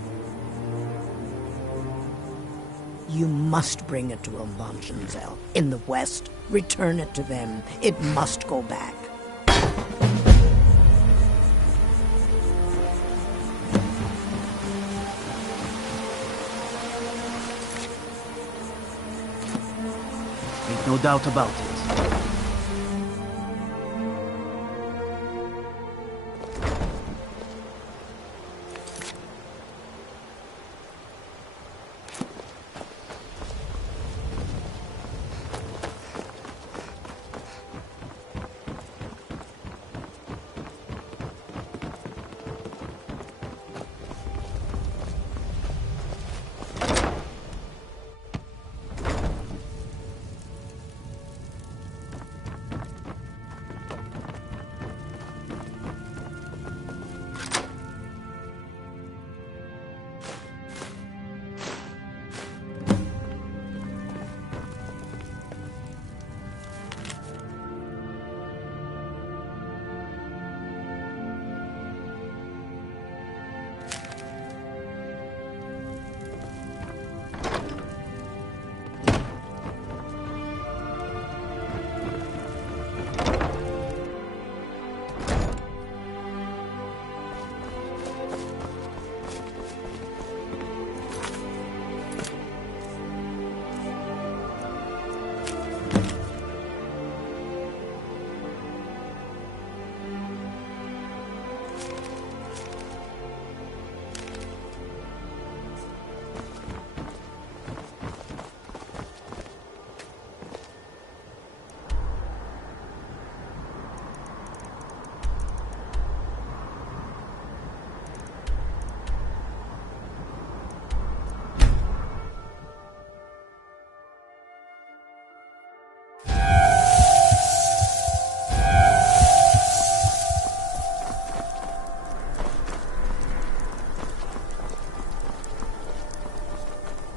You must bring it to Amunchenzell. In the west, return it to them. It must go back. No doubt about it.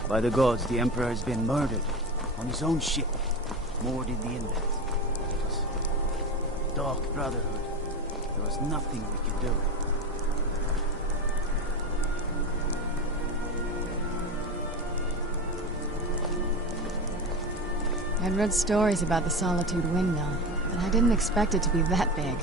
By the gods, the Emperor has been murdered. On his own ship. Moored in the inlet. Dark Brotherhood. There was nothing we could do. I'd read stories about the Solitude Windmill, but I didn't expect it to be that big.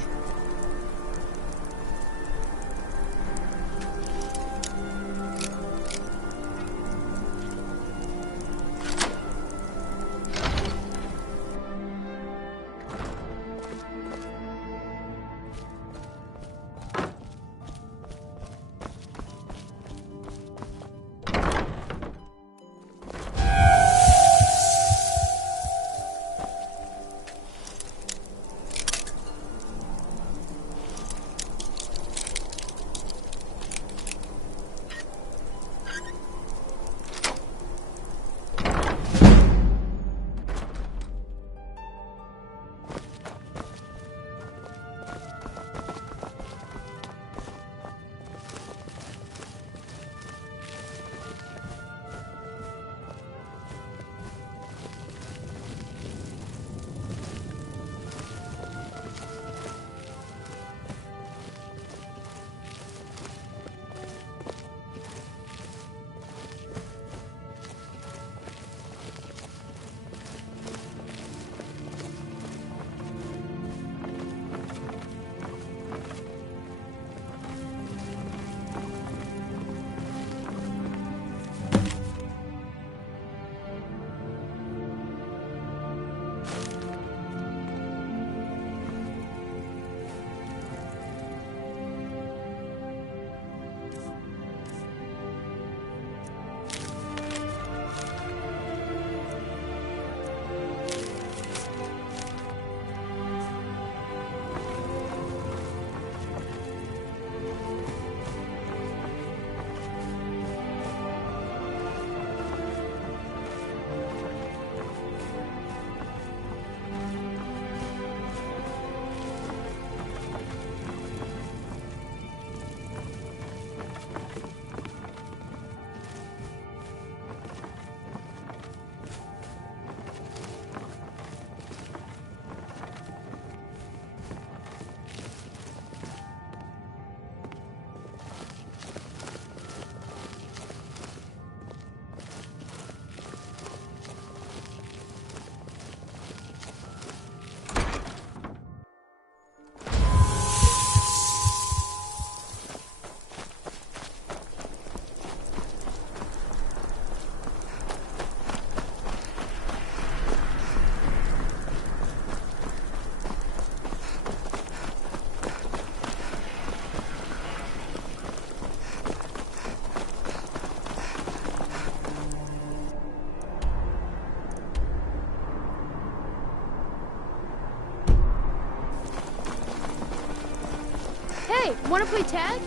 Hey, wanna play tag?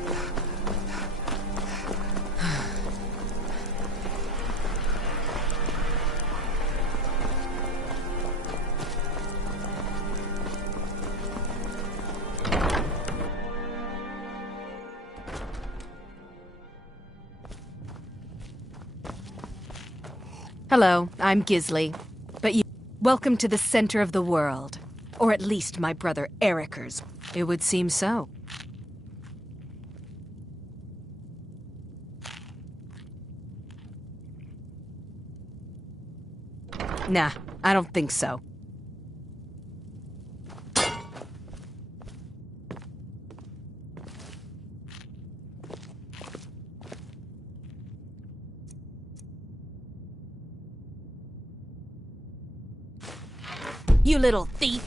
Hello, I'm Gisli. But you... Welcome to the center of the world. Or at least my brother Eriker's. It would seem so. Nah, I don't think so. You little thief!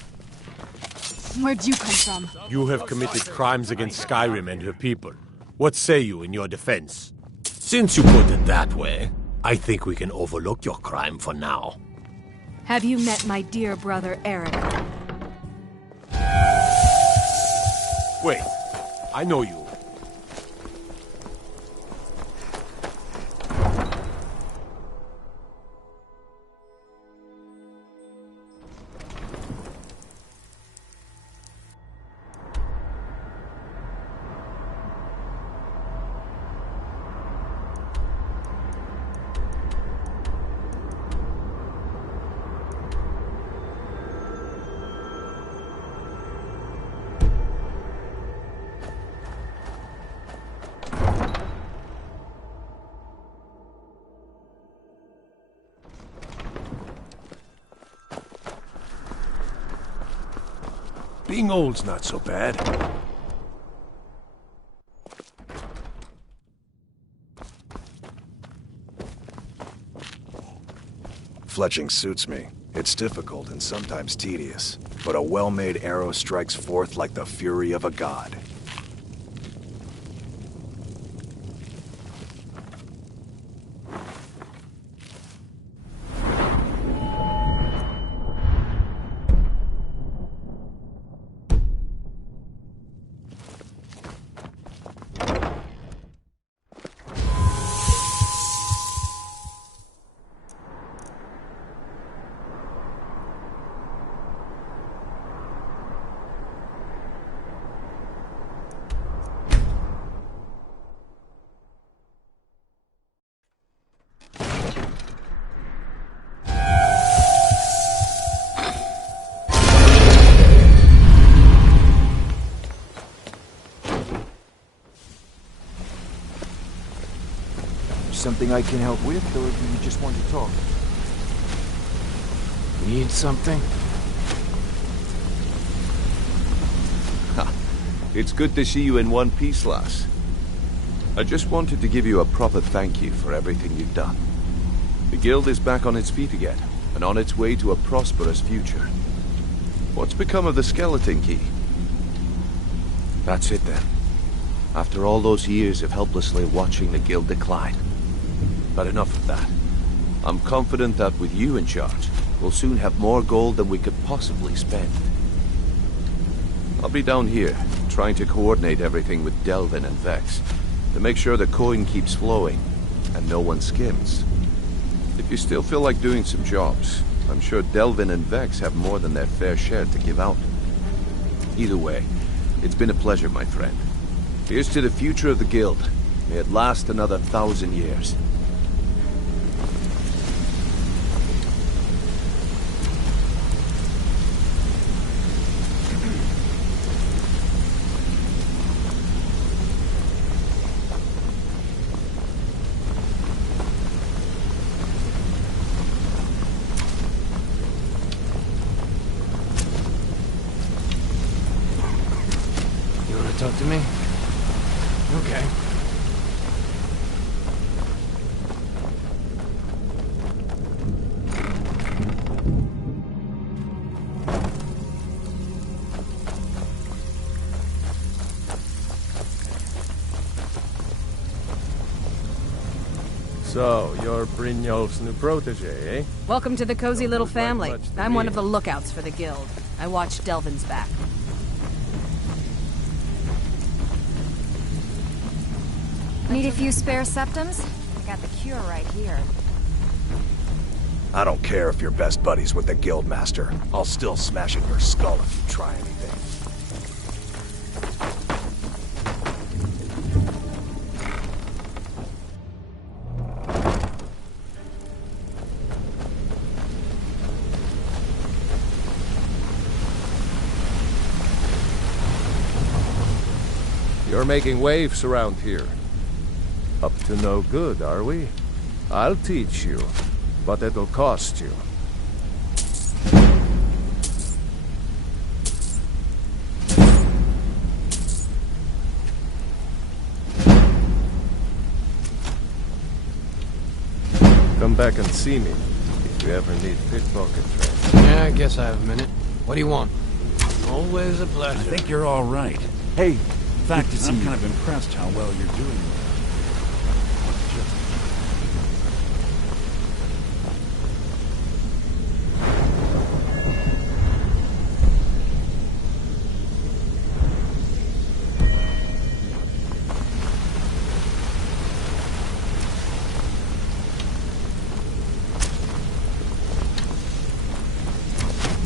Where'd you come from? You have committed crimes against Skyrim and her people. What say you in your defense? Since you put it that way, I think we can overlook your crime for now. Have you met my dear brother Eric? Wait, I know you. Being old's not so bad. Fletching suits me. It's difficult and sometimes tedious, but a well-made arrow strikes forth like the fury of a god. Something I can help with, or do you just want to talk? Need something? It's good to see you in one piece, lass. I just wanted to give you a proper thank you for everything you've done. The guild is back on its feet again, and on its way to a prosperous future. What's become of the skeleton key? That's it then. After all those years of helplessly watching the guild decline. But enough of that. I'm confident that with you in charge, we'll soon have more gold than we could possibly spend. I'll be down here, trying to coordinate everything with Delvin and Vex, to make sure the coin keeps flowing, and no one skims. If you still feel like doing some jobs, I'm sure Delvin and Vex have more than their fair share to give out. Either way, it's been a pleasure, my friend. Here's to the future of the guild. May it last another 1,000 years. Talk to me? Okay. So, you're Brynjolf's new protege, eh? Welcome to the cozy little family. I'm one of the lookouts for the guild. I watch Delvin's back. Need a few spare septums? I got the cure right here. I don't care if you're best buddies with the Guildmaster. I'll still smash in your skull if you try anything. You're making waves around here. Up to no good, are we? I'll teach you, but it'll cost you. Come back and see me if you ever need pickpocket training. Yeah, I guess I have a minute. What do you want? Always a pleasure. I think you're all right. Hey, fact, good to I'm see kind of impressed how well you're doing.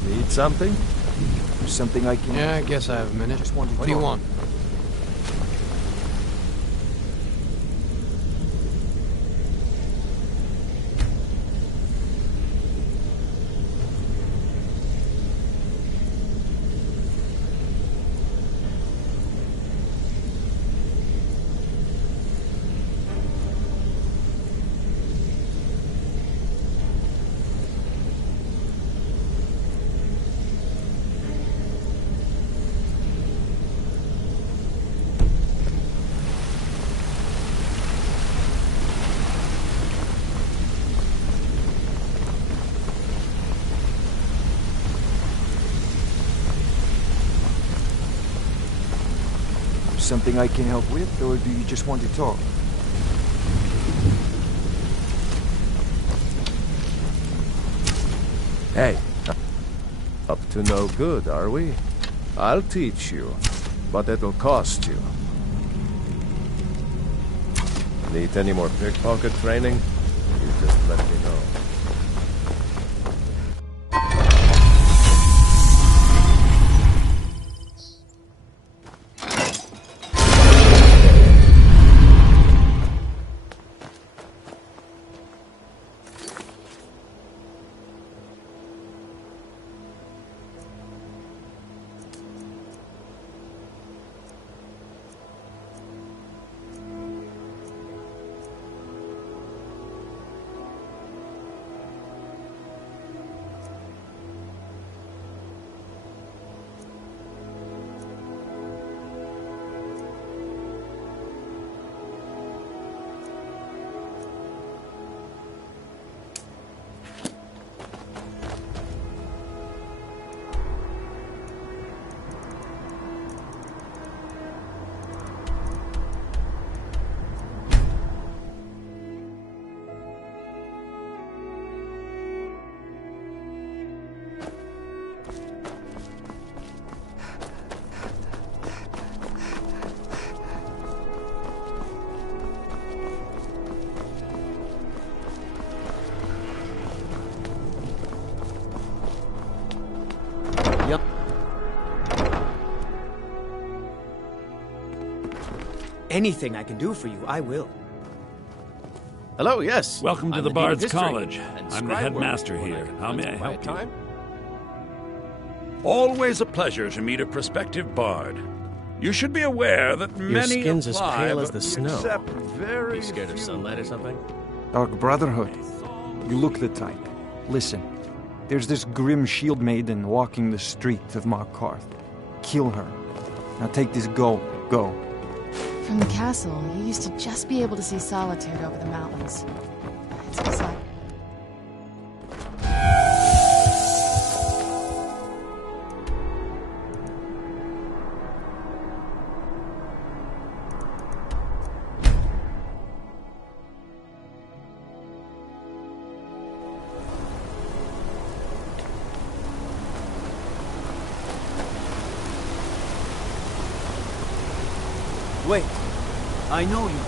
Need something? Something I can... Yeah, I guess I have a minute. Just wanted to what do you talk. want? Something I can help with, or do you just want to talk? Hey, up to no good, are we? I'll teach you, but it'll cost you. Need any more pickpocket training? You just let me know. Anything I can do for you, I will. Hello, yes. Welcome to I'm the Dean of Bard's History College. and I'm the scribe work headmaster when here. I How may I find help you? time. Always a pleasure to meet a prospective bard. You should be aware that Your many skin's as apply, pale as but the we snow. accept very You scared of few. sunlight or something? Dark Brotherhood. You look the type. Listen, there's this grim shield maiden walking the street of Markarth. Kill her. Now take this gold. Go. From the castle, you used to just be able to see Solitude over the mountains. It's beside... Wait, I know you.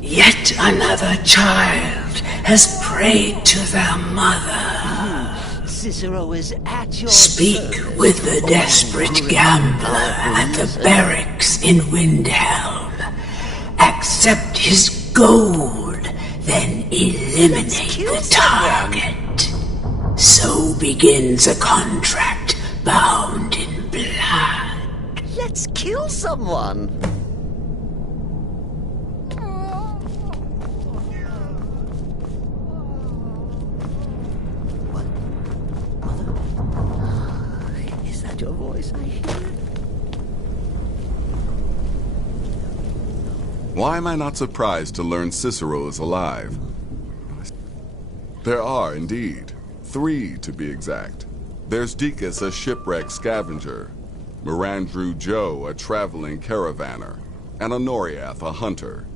Yet another child has prayed to their mother. Cicero is at your Speak with the desperate gambler at the barracks in Windhelm. Accept his gold, then eliminate the target. So begins a contract bound in blood. Let's kill someone. Is that your voice I hear? Why am I not surprised to learn Cicero is alive? There are, indeed. 3, to be exact. There's Deacus, a shipwreck scavenger. Mirandru Joe, a traveling caravaner. And Honoriath, a hunter.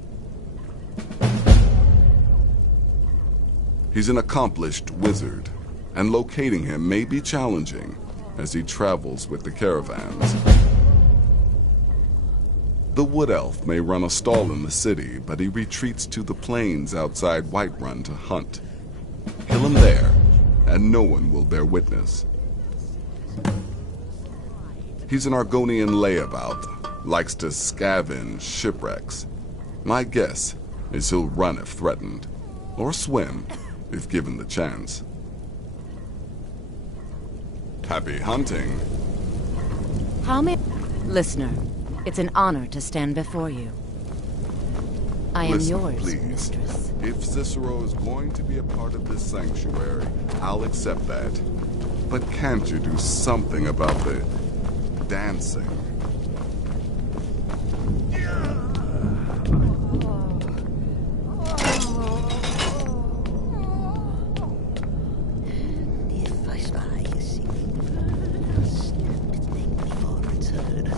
He's an accomplished wizard, and locating him may be challenging as he travels with the caravans. The Wood Elf may run a stall in the city, but he retreats to the plains outside Whiterun to hunt. Kill him there, and no one will bear witness. He's an Argonian layabout, likes to scavenge shipwrecks. My guess is he'll run if threatened, or swim if given the chance. Happy hunting. How may... Listener, it's an honor to stand before you. I am Listen, yours, please. mistress. If Cicero is going to be a part of this sanctuary, I'll accept that. But can't you do something about the dancing? If I spy a singing bird, snap its neck before it's heard.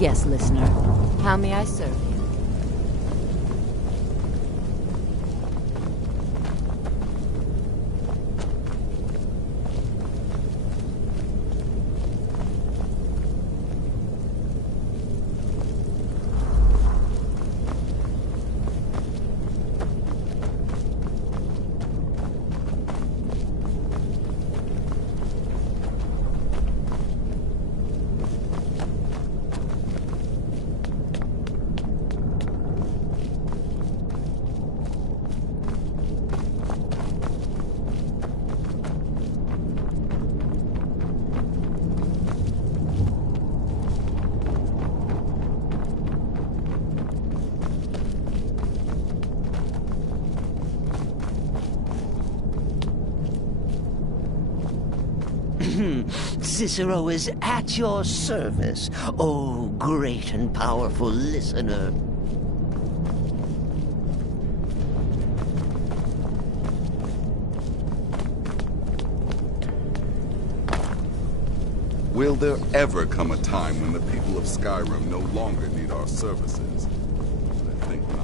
Yes, listener. How may I serve you? Cicero is at your service, oh great and powerful listener. Will there ever come a time when the people of Skyrim no longer need our services? I think not.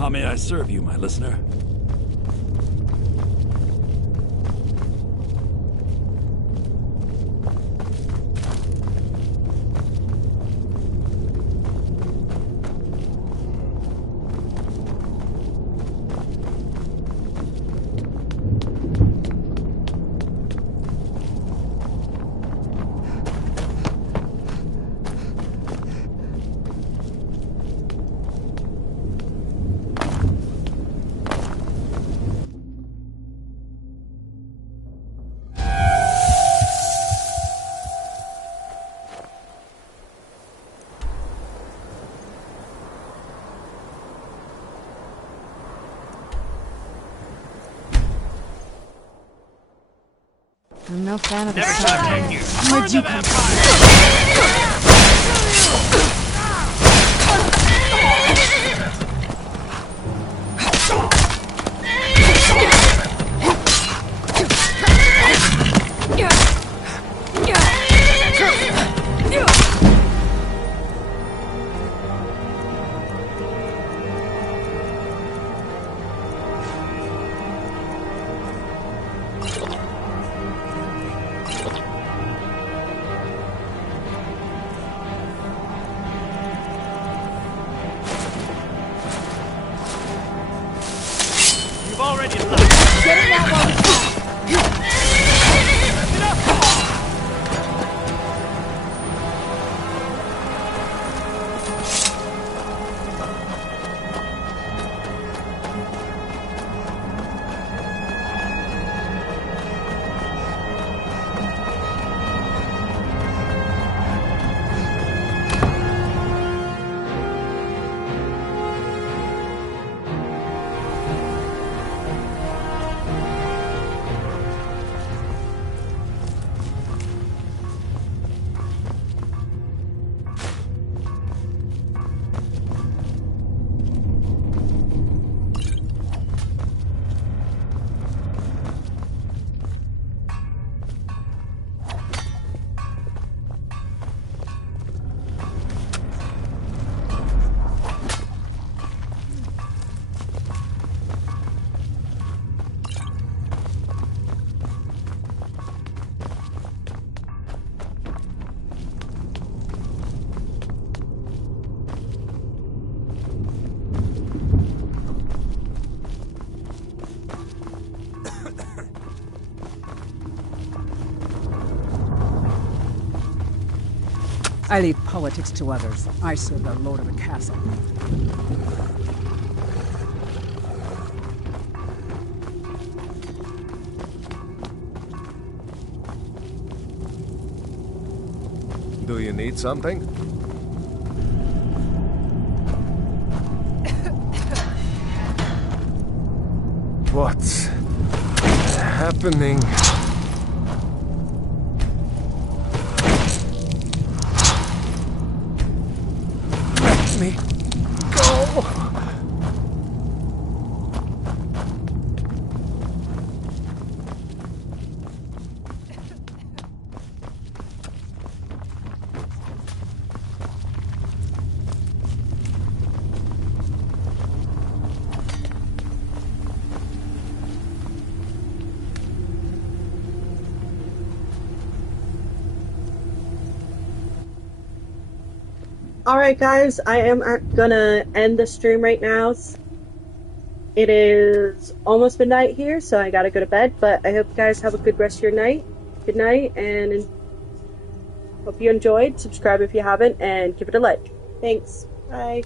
How may I serve you, my listener? I'm no fan of the Never style. shot you. Where'd you come from? already alive. Get it out while we can. I leave politics to others. I serve the lord of a castle. Do you need something? What's happening? Let me go. Alright guys, I am gonna end the stream right now. It is almost midnight here, so I gotta go to bed, but I hope you guys have a good rest of your night. Good night, and hope you enjoyed. Subscribe if you haven't, and give it a like. Thanks. Bye.